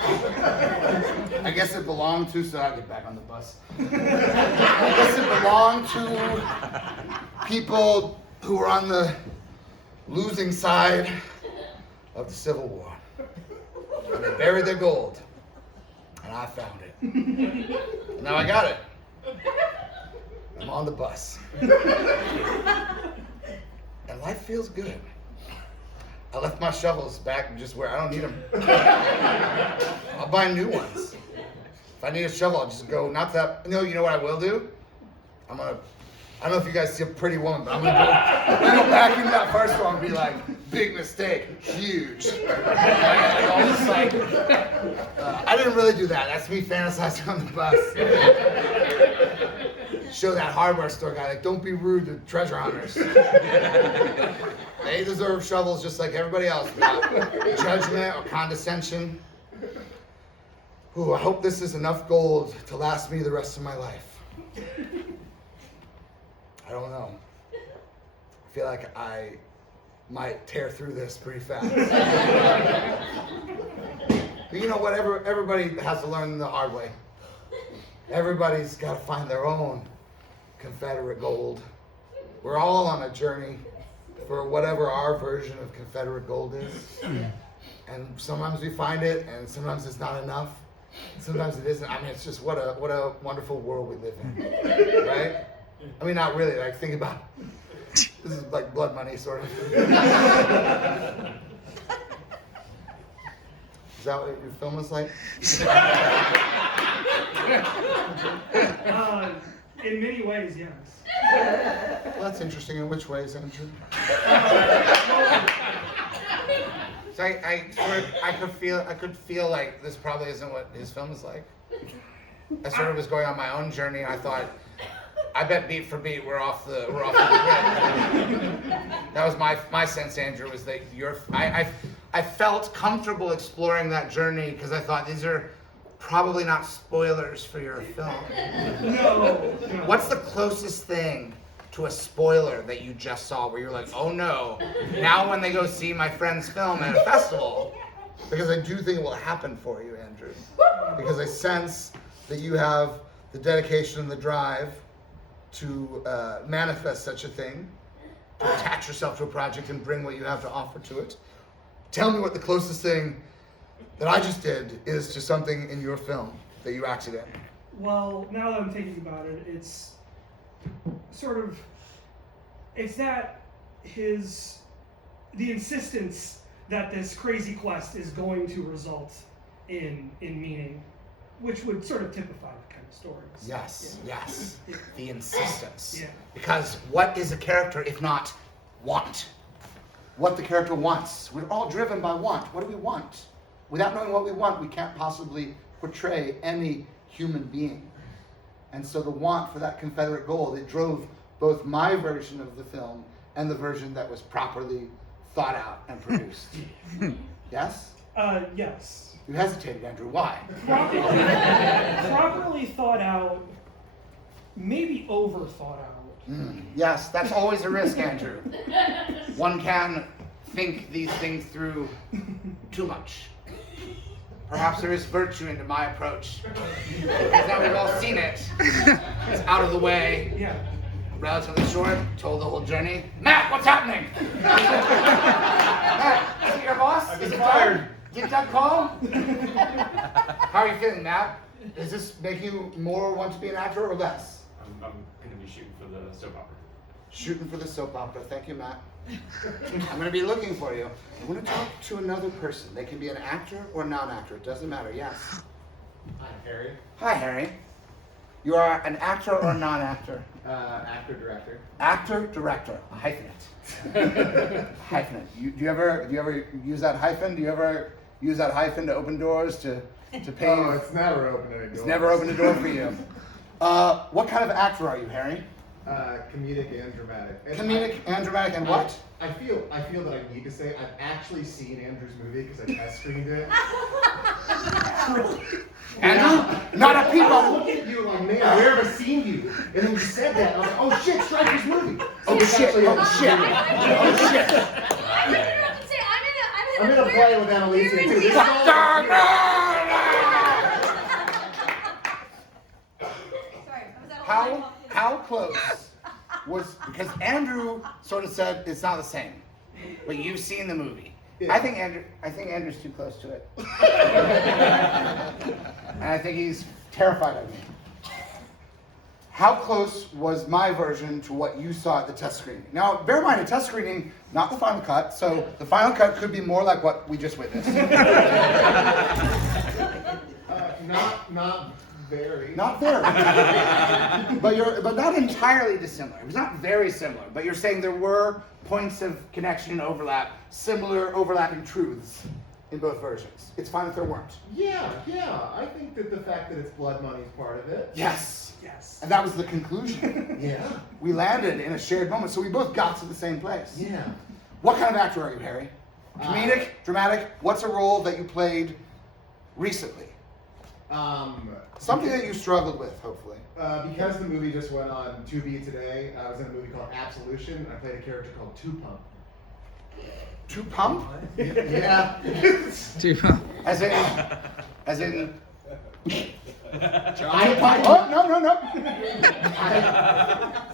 I guess it belonged to, so I'll get back on the bus. I guess it belonged to people who were on the losing side of the Civil War. And they buried their gold. And I found it. And now I got it. I'm on the bus. And life feels good. I left my shovels back just where I don't need them. I'll buy new ones. If I need a shovel, I'll just go, not that, no, you know what I will do? I don't know if you guys see a Pretty Woman, but I'm gonna go back into that first one and be like, big mistake, huge. I didn't really do that. That's me fantasizing on the bus. Show that hardware store guy, like, don't be rude to treasure hunters. They deserve shovels just like everybody else, without judgment or condescension. Ooh, I hope this is enough gold to last me the rest of my life. I don't know. I feel like I might tear through this pretty fast. But you know what? Everybody has to learn the hard way. Everybody's got to find their own Confederate gold. We're all on a journey for whatever our version of Confederate gold is. And sometimes we find it, and sometimes it's not enough. Sometimes it isn't. I mean, it's just what a wonderful world we live in, right? I mean, not really. Like, think about this is like blood money, sort of. Is that what your film was like? In many ways, yes. Well, that's interesting. In which ways, Andrew? So I could feel like this probably isn't what his film is like. I sort of was going on my own journey, and I thought, I bet beat for beat we're off the grid. That was my sense, Andrew, was that I felt comfortable exploring that journey because I thought these are probably not spoilers for your film. No. What's the closest thing to a spoiler that you just saw where you're like, oh no, now when they go see my friend's film at a festival, because I do think it will happen for you, Andrew, because I sense that you have the dedication and the drive to manifest such a thing, to attach yourself to a project and bring what you have to offer to it. Tell me what the closest thing that I just did is to something in your film that you acted in. Well, now that I'm thinking about it, it's sort of, it's that the insistence that this crazy quest is going to result in meaning, which would sort of typify the kind of stories. Yes, Yeah. yes, Yeah. the insistence. Yeah. Because what is a character if not want? What the character wants. We're all driven by want. What do we want? Without knowing what we want, we can't possibly portray any human being. And so the want for that Confederate gold, it drove both my version of the film and the version that was properly thought out and produced. Yes? Yes. You hesitated, Andrew. Why? Properly thought out, maybe over thought out. Yes, that's always a risk, Andrew. One can think these things through too much. Perhaps there is virtue into my approach. Because now we've all seen it. It's out of the way. Yeah. Relatively short, told the whole journey. Matt, what's happening? Matt, is it your boss? I've Is been it fired. Did that call? How are you feeling, Matt? Does this make you more want to be an actor or less? I'm going to be shooting for the soap opera. Shooting for the soap opera. Thank you, Matt. I'm going to be looking for you. I want to talk to another person. They can be an actor or non-actor. It doesn't matter. Yes. Hi, Harry. Hi, Harry. You are an actor or non-actor? Actor, director. Actor, director. A hyphenate. Hyphenate. Do you ever use that hyphen? Do you ever use that hyphen to open doors to pay? Oh, it's never opened any doors. It's never opened a door for you. What kind of actor are you, Harry? Comedic and dramatic. And Comedic and dramatic, and what? I feel that I need to say I've actually seen Andrew's movie because I test screened it. Andrew? Not a I people. look at you like, man, where have I seen you? And then you said that, and I was like, oh shit, Stryker's movie. Oh It's shit! actually Oh a- shit! Oh shit! I was about to say, I'm in a play with Annalise we're in too. the- This is all- Sorry, I was at a How close was, because Andrew sort of said it's not the same, but you've seen the movie. Yeah. I think Andrew's too close to it, and I think he's terrified of me. How close was my version to what you saw at the test screening? Now, bear in mind, a test screening, not the final cut, so the final cut could be more like what we just witnessed. Not very. Not very. but not entirely dissimilar. It was not very similar, but you're saying there were points of connection and overlap, similar overlapping truths in both versions. It's fine if there weren't. Yeah. I think that the fact that it's blood money is part of it. Yes. Yes. And that was the conclusion. Yeah. We landed in a shared moment, so we both got to the same place. Yeah. What kind of actor are you, Harry? Comedic, dramatic? What's a role that you played recently? Something that you struggled with, hopefully. Because the movie just went on Tubi today, I was in a movie called Absolution, and I played a character called Two Pump. Two pump? Yeah. As in. I- Oh, no.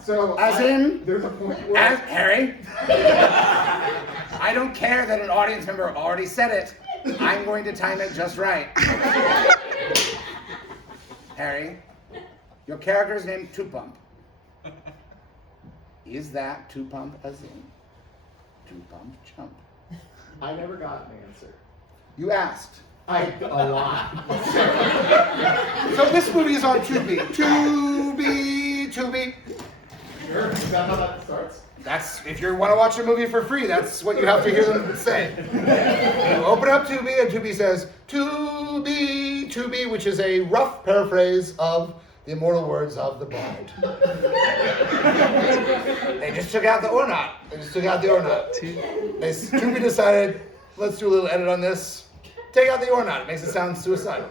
So As in? there's a point where As Harry. I don't care that an audience member already said it. I'm going to time it just right. Harry, your character is named Two Pump. Is that Two Pump as in Two Pump Chump? I never got an answer. You asked. A lot. So this movie is on Tubi. Tubi. Sure. Is that how that starts? That's, if you want to watch a movie for free, that's what you have to hear them say. You open up Tubi and Tubi says, Tubi, which is a rough paraphrase of the immortal words of the bard. They just took out the or not. Tubi decided, let's do a little edit on this. Take out the or not. It makes it sound suicidal.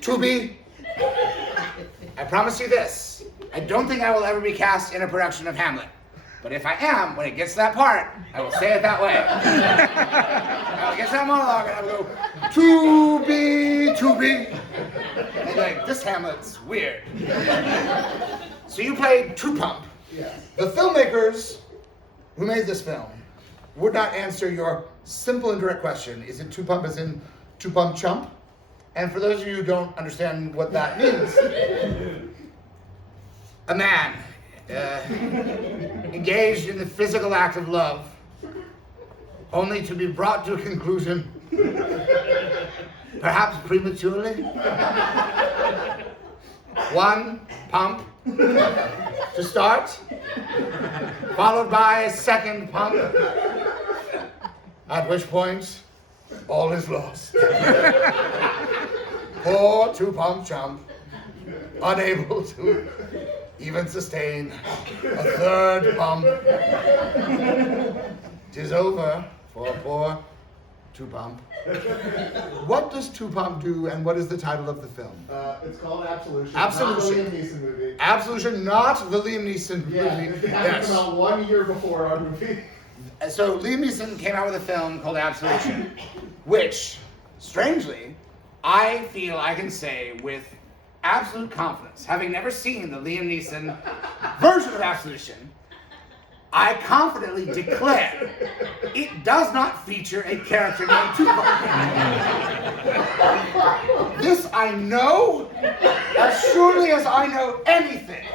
Tubi. I promise you this. I don't think I will ever be cast in a production of Hamlet. But if I am, when it gets to that part, I will say it that way. I will get to that monologue and I will go, Tubi. And like, this Hamlet's weird. So you played Two Pump. Yes. The filmmakers who made this film would not answer your simple and direct question. Is it Two Pump as in Two Pump Chump? And for those of you who don't understand what that means, a man engaged in the physical act of love, only to be brought to a conclusion, perhaps prematurely. One pump to start, followed by a second pump, at which point all is lost. Poor Two Pump Chump, unable to even sustain a third pump. 'Tis over for poor Two Pump. What does Two Pump do, and what is the title of the film? It's called Absolution. Absolution. Not the Liam Neeson movie. Absolution, not the Liam Neeson Yeah, movie. it happened about 1 year before our movie. So Liam Neeson came out with a film called Absolution, which, strangely, I feel I can say with absolute confidence, having never seen the Liam Neeson version of Absolution, I confidently declare it does not feature a character named Tupac. This I know as surely as I know anything.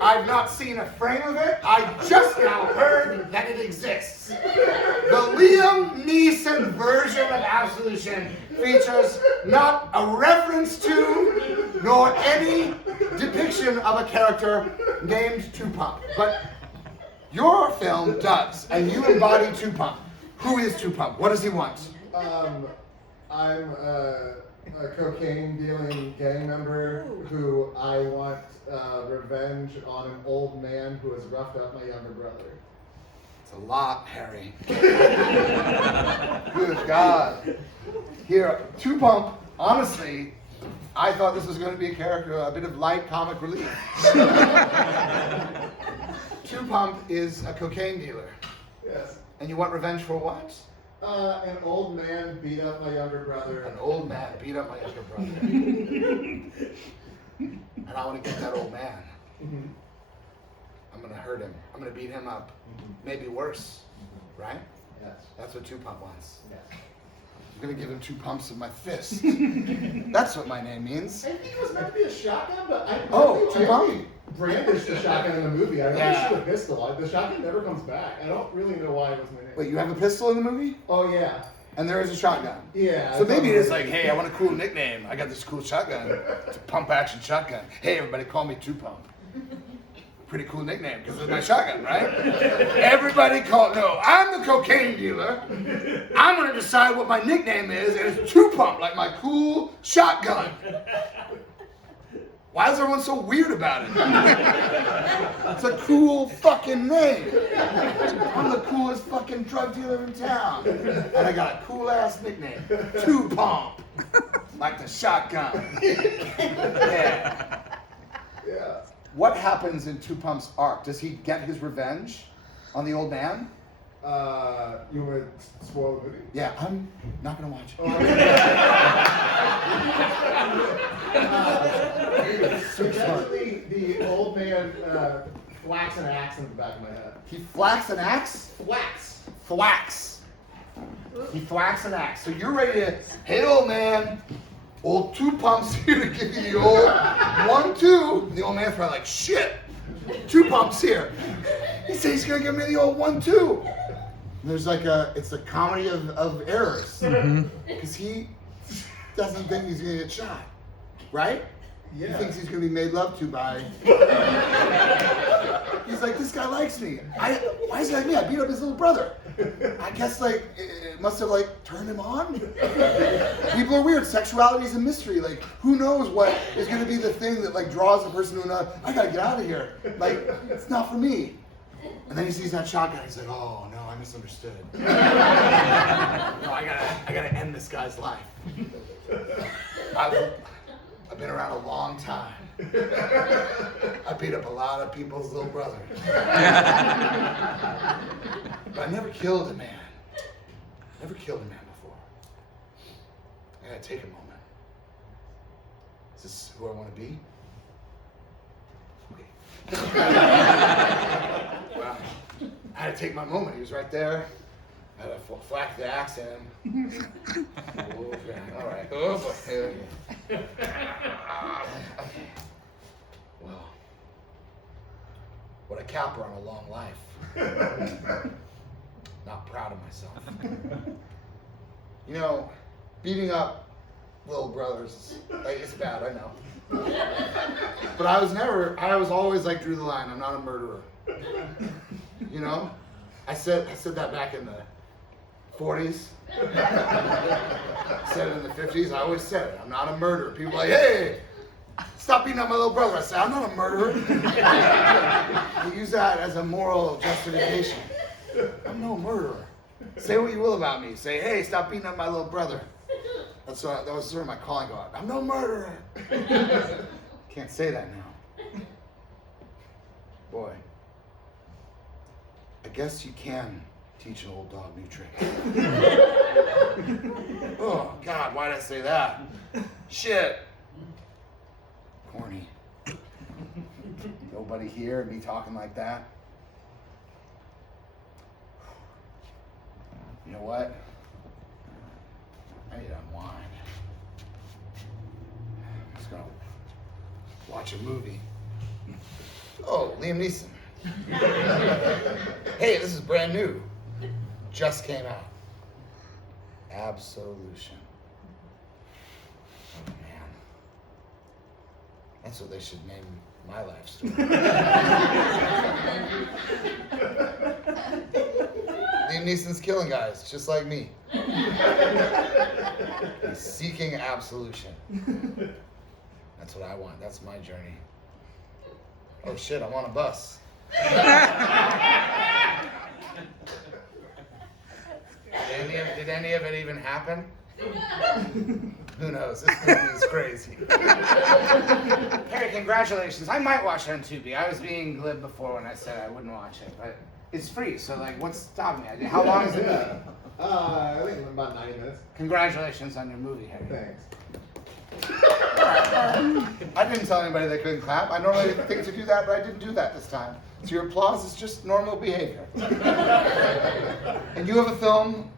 I've not seen a frame of it. I just now heard that it exists. The Liam Neeson version of Absolution features not a reference to, nor any depiction of a character named Tupac. But your film does, and you embody Tupac. Who is Tupac? What does he want? I'm a cocaine dealing gang member who I want revenge on an old man who has roughed up my younger brother. It's a lot, Harry. Good God. Here, Two Pump, honestly, I thought this was going to be a character, a bit of light comic relief. Two Pump is a cocaine dealer. Yes. And you want revenge for what? An old man beat up my younger brother. An old man beat up my younger brother. And I want to get that old man. Mm-hmm. I'm going to hurt him. I'm going to beat him up. Maybe worse. Right? Yes. That's what Two Pump wants. Yes. I'm going to give him 2 pumps of my fist. That's what my name means. I think it was meant to be a shotgun, but I Two Pump? brandished the shotgun in the movie. I Yeah. shoot a pistol. The shotgun never comes back. I don't really know why it was my name. Wait, you have a pistol in the movie? Oh yeah. And there is a shotgun. Yeah. So maybe it's like, hey, I want a cool nickname. I got this cool shotgun. It's a pump action shotgun. Hey, everybody call me Two Pump. Pretty cool nickname because it's my shotgun, right? Everybody call, no, I'm the cocaine dealer. I'm going to decide what my nickname is, and it's Two Pump, like my cool shotgun. Why is everyone so weird about it? It's a cool fucking name. I'm the coolest fucking drug dealer in town. And I got a cool ass nickname. Two Pump. Like the shotgun. Yeah. Yeah. What happens in Two Pump's arc? Does he get his revenge on the old man? You want to spoil the movie? Yeah, I'm not gonna watch it. Eventually, the old man thwacks an axe in the back of my head. He thwacks an axe? Thwacks. Thwacks. He thwacks an axe. So you're ready to, hey old man, old 2 pumps here to give you the old 1-2. And the old man's probably like, shit, 2 pumps here. He says he's gonna give me the old 1-2. And there's like it's a comedy of errors. Because he doesn't think he's gonna get shot, right? Yeah. He thinks he's gonna be made love to by. He's like, this guy likes me. Why is he like me? I beat up his little brother. I guess like it must have like turned him on. People are weird. Sexuality is a mystery. Like who knows what is gonna be the thing that like draws a person to another. I gotta get out of here. Like it's not for me. And then he sees that shotgun. He's like, oh no, I misunderstood. No, I gotta end this guy's life. I've been around a long time. I beat up a lot of people's little brothers. But I never killed a man. Never killed a man before. I gotta take a moment. Is this who I want to be? Okay. Well, I had to take my moment. He was right there. I had to whack the axe at him. Okay. All right. Oh boy. Here we go. Okay. Well, what a capper on a long life. Not proud of myself. You know, beating up little brothers, like, it's bad, I know. But I was always like drew the line. I'm not a murderer. You know? I said that back in the 40s. I said it in the 50s. I always said it. I'm not a murderer. People are like, hey, stop beating up my little brother. I said, I'm not a murderer. I use that as a moral justification. I'm no murderer. Say what you will about me. Say, hey, stop beating up my little brother. That was sort of my calling card. I'm no murderer. Can't say that now. Boy, I guess you can teach an old dog new tricks. Oh, God, why did I say that? Shit. Corny. Nobody here, me talking like that. You know what? I need to unwind. I'm just gonna watch a movie. Oh, Liam Neeson. Hey, this is brand new. Just came out. Absolution. Oh man. That's what they should name my life story. Liam Neeson's killing guys, just like me. He's seeking absolution. That's what I want. That's my journey. Oh shit, I'm on a bus. Did any of it even happen? Who knows? This movie is crazy. Hey, congratulations. I might watch it on Tubi. I was being glib before when I said I wouldn't watch it, but it's free, so like, what's stopping me? How long is the movie? I think about 90 minutes. Congratulations on your movie, Harry. Thanks. I didn't tell anybody they couldn't clap. I normally think to do that, but I didn't do that this time. So your applause is just normal behavior. And you have a film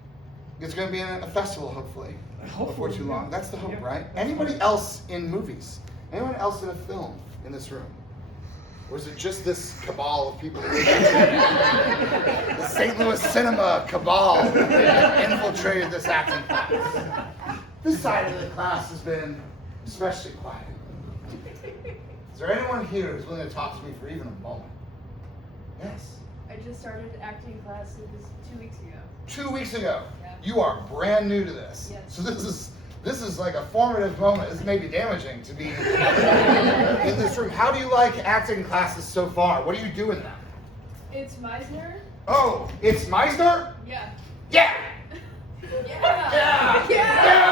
that's going to be in a festival, hopefully. Before too long. That's the hope, Yeah, right? that's Anybody right. else in movies? Anyone else in a film in this room? Or is it just this cabal of people? The St. Louis cinema cabal infiltrated this acting class. This side of the class has been especially quiet. Is there anyone here who's willing to talk to me for even a moment? Yes. I just started acting classes 2 weeks ago. 2 weeks ago. Yeah. You are brand new to this. Yes. So this is like a formative moment. This may be damaging to be in this room. How do you like acting classes so far? What do you do in them? It's Meisner. Oh, it's Meisner? Yeah. Yeah! Yeah. Yeah!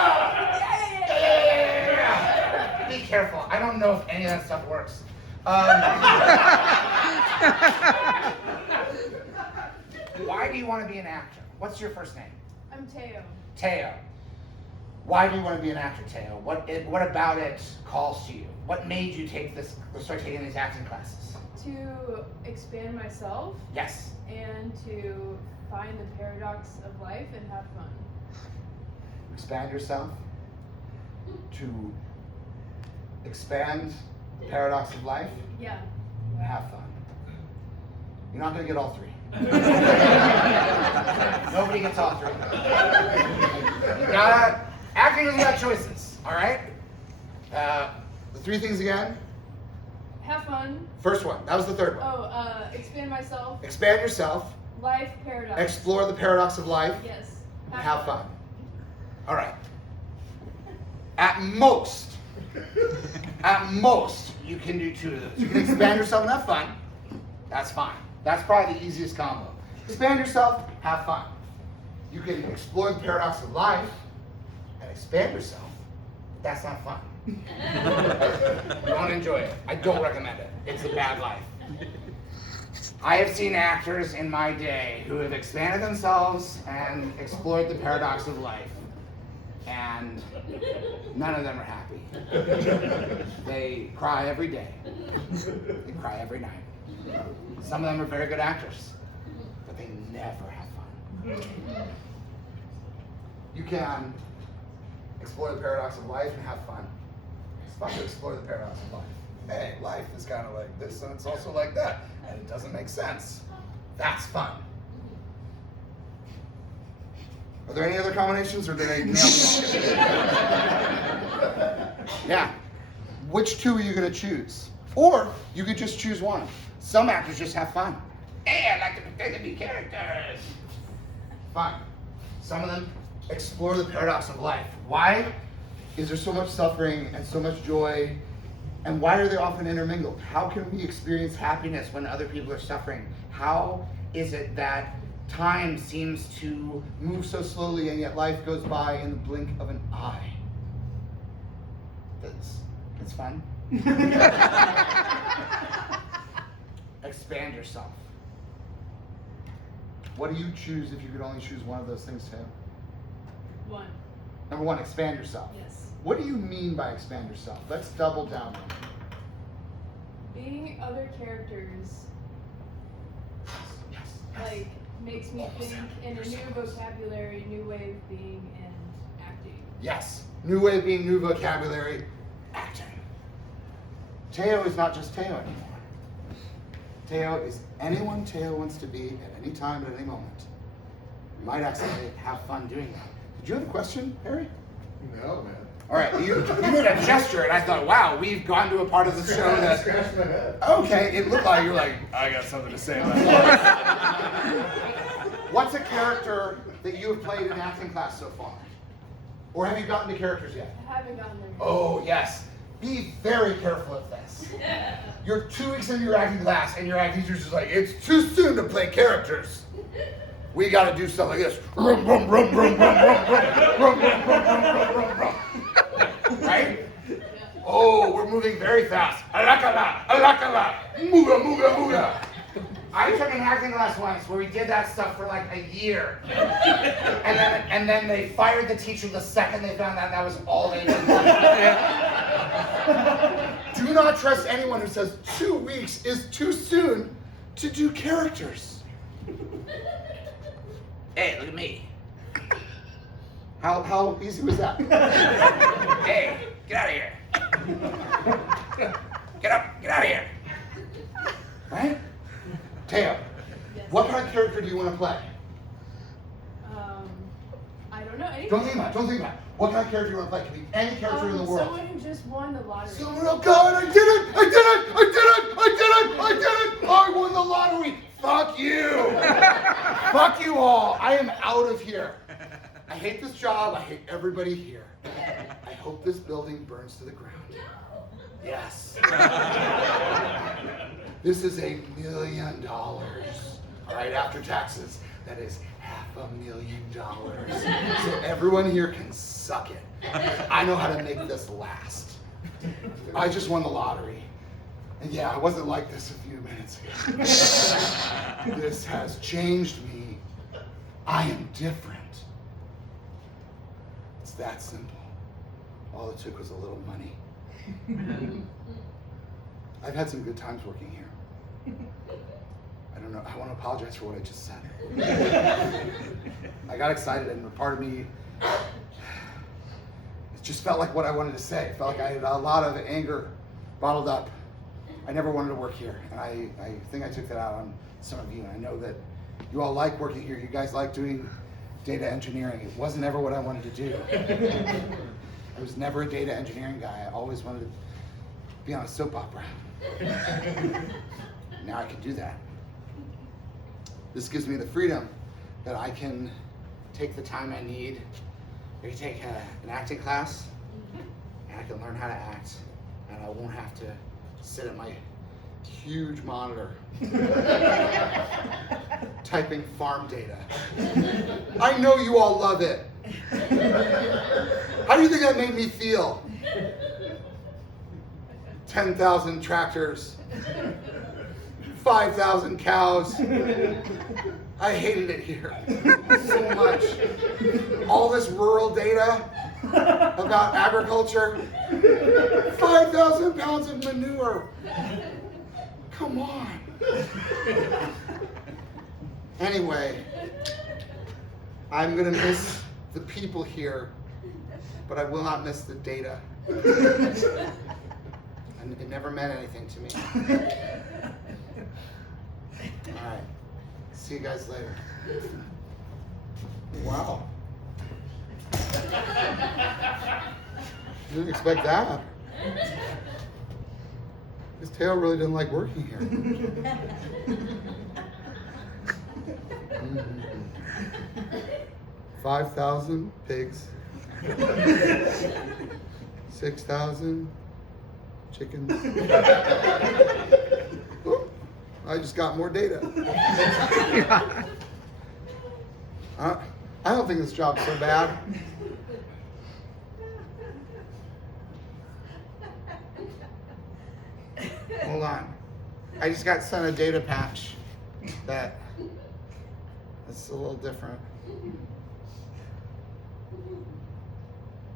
Yeah. Be careful. I don't know if any of that stuff works. Why do you want to be an actor? What's your first name? I'm Teo. Teo. Why do you want to be an actor, Teo? What about it calls to you? What made you start taking these acting classes? To expand myself Yes. and to find the paradox of life and have fun. Expand yourself. To expand the paradox of life. Yeah. And have fun. You're not going to get all three. Nobody gets all three. Acting is about choices, all right? The three things again. Have fun. First one. That was the third one. Oh, expand myself. Expand yourself. Life paradox. Explore the paradox of life. Yes. And have fun. All right. At most, you can do two of those. You can expand yourself and have fun. That's fine. That's probably the easiest combo. Expand yourself, have fun. You can explore the paradox of life and expand yourself. That's not fun. You won't enjoy it. I don't recommend it. It's a bad life. I have seen actors in my day who have expanded themselves and explored the paradox of life. And none of them are happy. They cry every day. They cry every night. Some of them are very good actors, but they never have fun. You can explore the paradox of life and have fun. It's fun to explore the paradox of life. Hey, life is kind of like this and it's also like that, and it doesn't make sense. That's fun. Are there any other combinations, or did I nail them all? Yeah. Which two are you going to choose? Or you could just choose one. Some actors just have fun. Hey, I like to pretend to be characters. Fun. Some of them explore the paradox of life. Why is there so much suffering and so much joy? And why are they often intermingled? How can we experience happiness when other people are suffering? How is it that time seems to move so slowly and yet life goes by in the blink of an eye? It's fun. Expand yourself. What do you choose if you could only choose one of those things, Tim? One. Number one, expand yourself. Yes. What do you mean by expand yourself? Let's double down on it. Being other characters Yes. like makes me think in a new vocabulary, new way of being and acting. Yes. New way of being, new vocabulary, acting. Teo is not just Teo anymore. Teo is anyone Teo wants to be at any time, at any moment. You might actually have fun doing that. Did you have a question, Harry? No, man. All right, you made a gesture, and I thought, wow, we've gone to a part of the show that... Scratch my head. Okay, it looked like you're like, I got something to say about that. What's a character that you have played in acting class so far? Or have you gotten to characters yet? I haven't gotten there. Oh, yes. Be very careful of this. You're 2 weeks into your acting class, and your acting teacher's just like, it's too soon to play characters. We got to do stuff like this. Rum, rum, rum, rum, rum, rum, rum, rum, rum, rum, rum, rum, rum. Right? Oh, we're moving very fast. Alakala, alakala, muga, muga, muga. I took an acting class once where we did that stuff for like a year. And then they fired the teacher the second they found out that was all they did. Do not trust anyone who says 2 weeks is too soon to do characters. Hey, look at me. How easy was that? Hey, get out of here. Get up, get out of here. Right? Teo, Yes. what kind of character do you want to play? I don't know. Anything. Don't think about it. What kind of character do you want to play? It can be any character in the world. Someone who just won the lottery. Oh God, I did it! I did it! I did it! I did it! I did it! I won the lottery! Fuck you! Fuck you all! I am out of here. I hate this job. I hate everybody here. I hope this building burns to the ground. Yes. This is $1 million. All right, after taxes, that is $500,000. So everyone here can suck it. I know how to make this last. I just won the lottery. And yeah, I wasn't like this a few minutes ago. This has changed me. I am different. It's It's that simple. All it took was a little money. I've had some good times working here. I don't know, I want to apologize for what I just said. I got excited and a part of me, it just felt like what I wanted to say. It felt like I had a lot of anger bottled up. I never wanted to work here, and I think I took that out on some of you. And I know that you all like working here. You guys like doing data engineering. It wasn't ever what I wanted to do. I was never a data engineering guy. I always wanted to be on a soap opera. Now I can do that. This gives me the freedom that I can take the time I need. I can take an acting class, and I can learn how to act, and I won't have to sit at my huge monitor typing farm data. I know you all love it. How do you think that made me feel? 10,000 tractors, 5,000 cows. I hated it here so much. All this rural data about agriculture, 5,000 pounds of manure. Come on. Anyway, I'm gonna miss the people here, but I will not miss the data. And it never meant anything to me. All right, see you guys later. Wow. Didn't expect that. This Teo really didn't like working here. 5,000 pigs. 6,000 chickens. Oh, I just got more data. I don't think this job's so bad. Hold on. I just got sent a data patch that's a little different.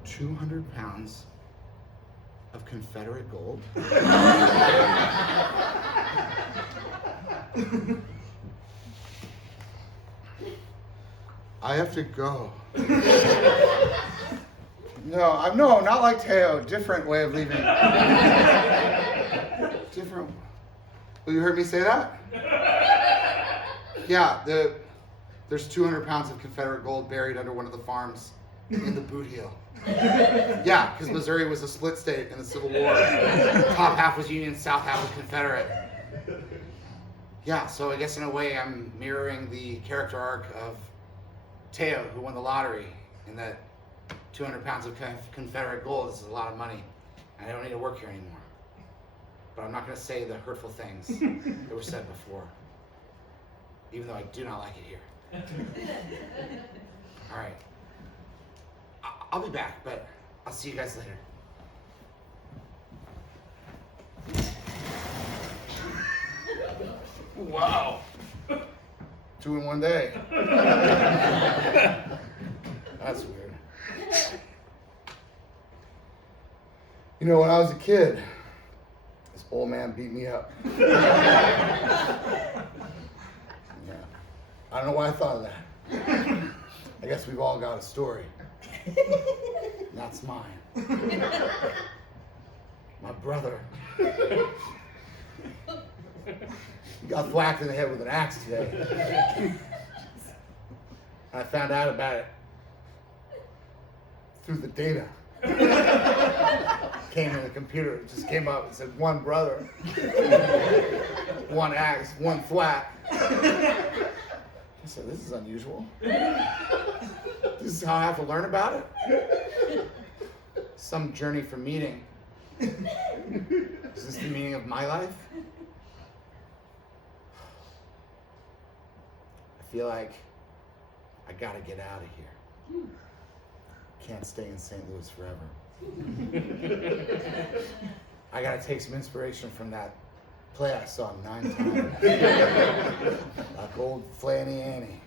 200 pounds of Confederate gold. I have to go. No, not like Teo. Different way of leaving. Different. Well, you heard me say that? Yeah, there's 200 pounds of Confederate gold buried under one of the farms in the boot heel. Yeah, because Missouri was a split state in the Civil War. Top half was Union, south half was Confederate. Yeah, so I guess in a way I'm mirroring the character arc of Teo, who won the lottery, in that 200 pounds of Confederate gold is a lot of money. I don't need to work here anymore. But I'm not going to say the hurtful things that were said before, even though I do not like it here. All right. I'll be back, but I'll see you guys later. Wow. 2 in 1 day. That's weird. You know, when I was a kid, this old man beat me up. Yeah. I don't know why I thought of that. I guess we've all got a story. That's mine. My brother. He got whacked in the head with an axe today. I found out about it through the data. Came in the computer, it just came up and said 1 brother, 1 axe, 1 thwack. I said, this is unusual. This is how I have to learn about it? Some journey from meaning. Is this the meaning of my life? I feel like I gotta get out of here. Can't stay in St. Louis forever. I gotta take some inspiration from that play I saw 9 times. Like old Flanny Annie.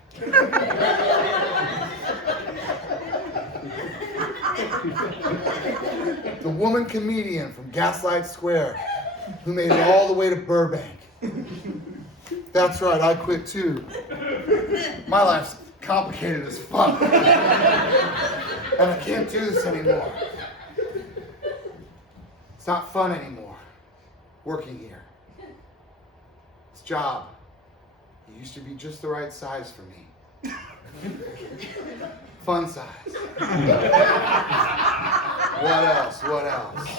The woman comedian from Gaslight Square who made it all the way to Burbank. That's right, I quit too. My life's complicated as fuck. And I can't do this anymore. It's not fun anymore, working here. This job, it used to be just the right size for me. Fun size. What else? What else?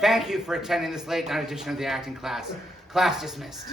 Thank you for attending this late night edition of the acting class. Class dismissed.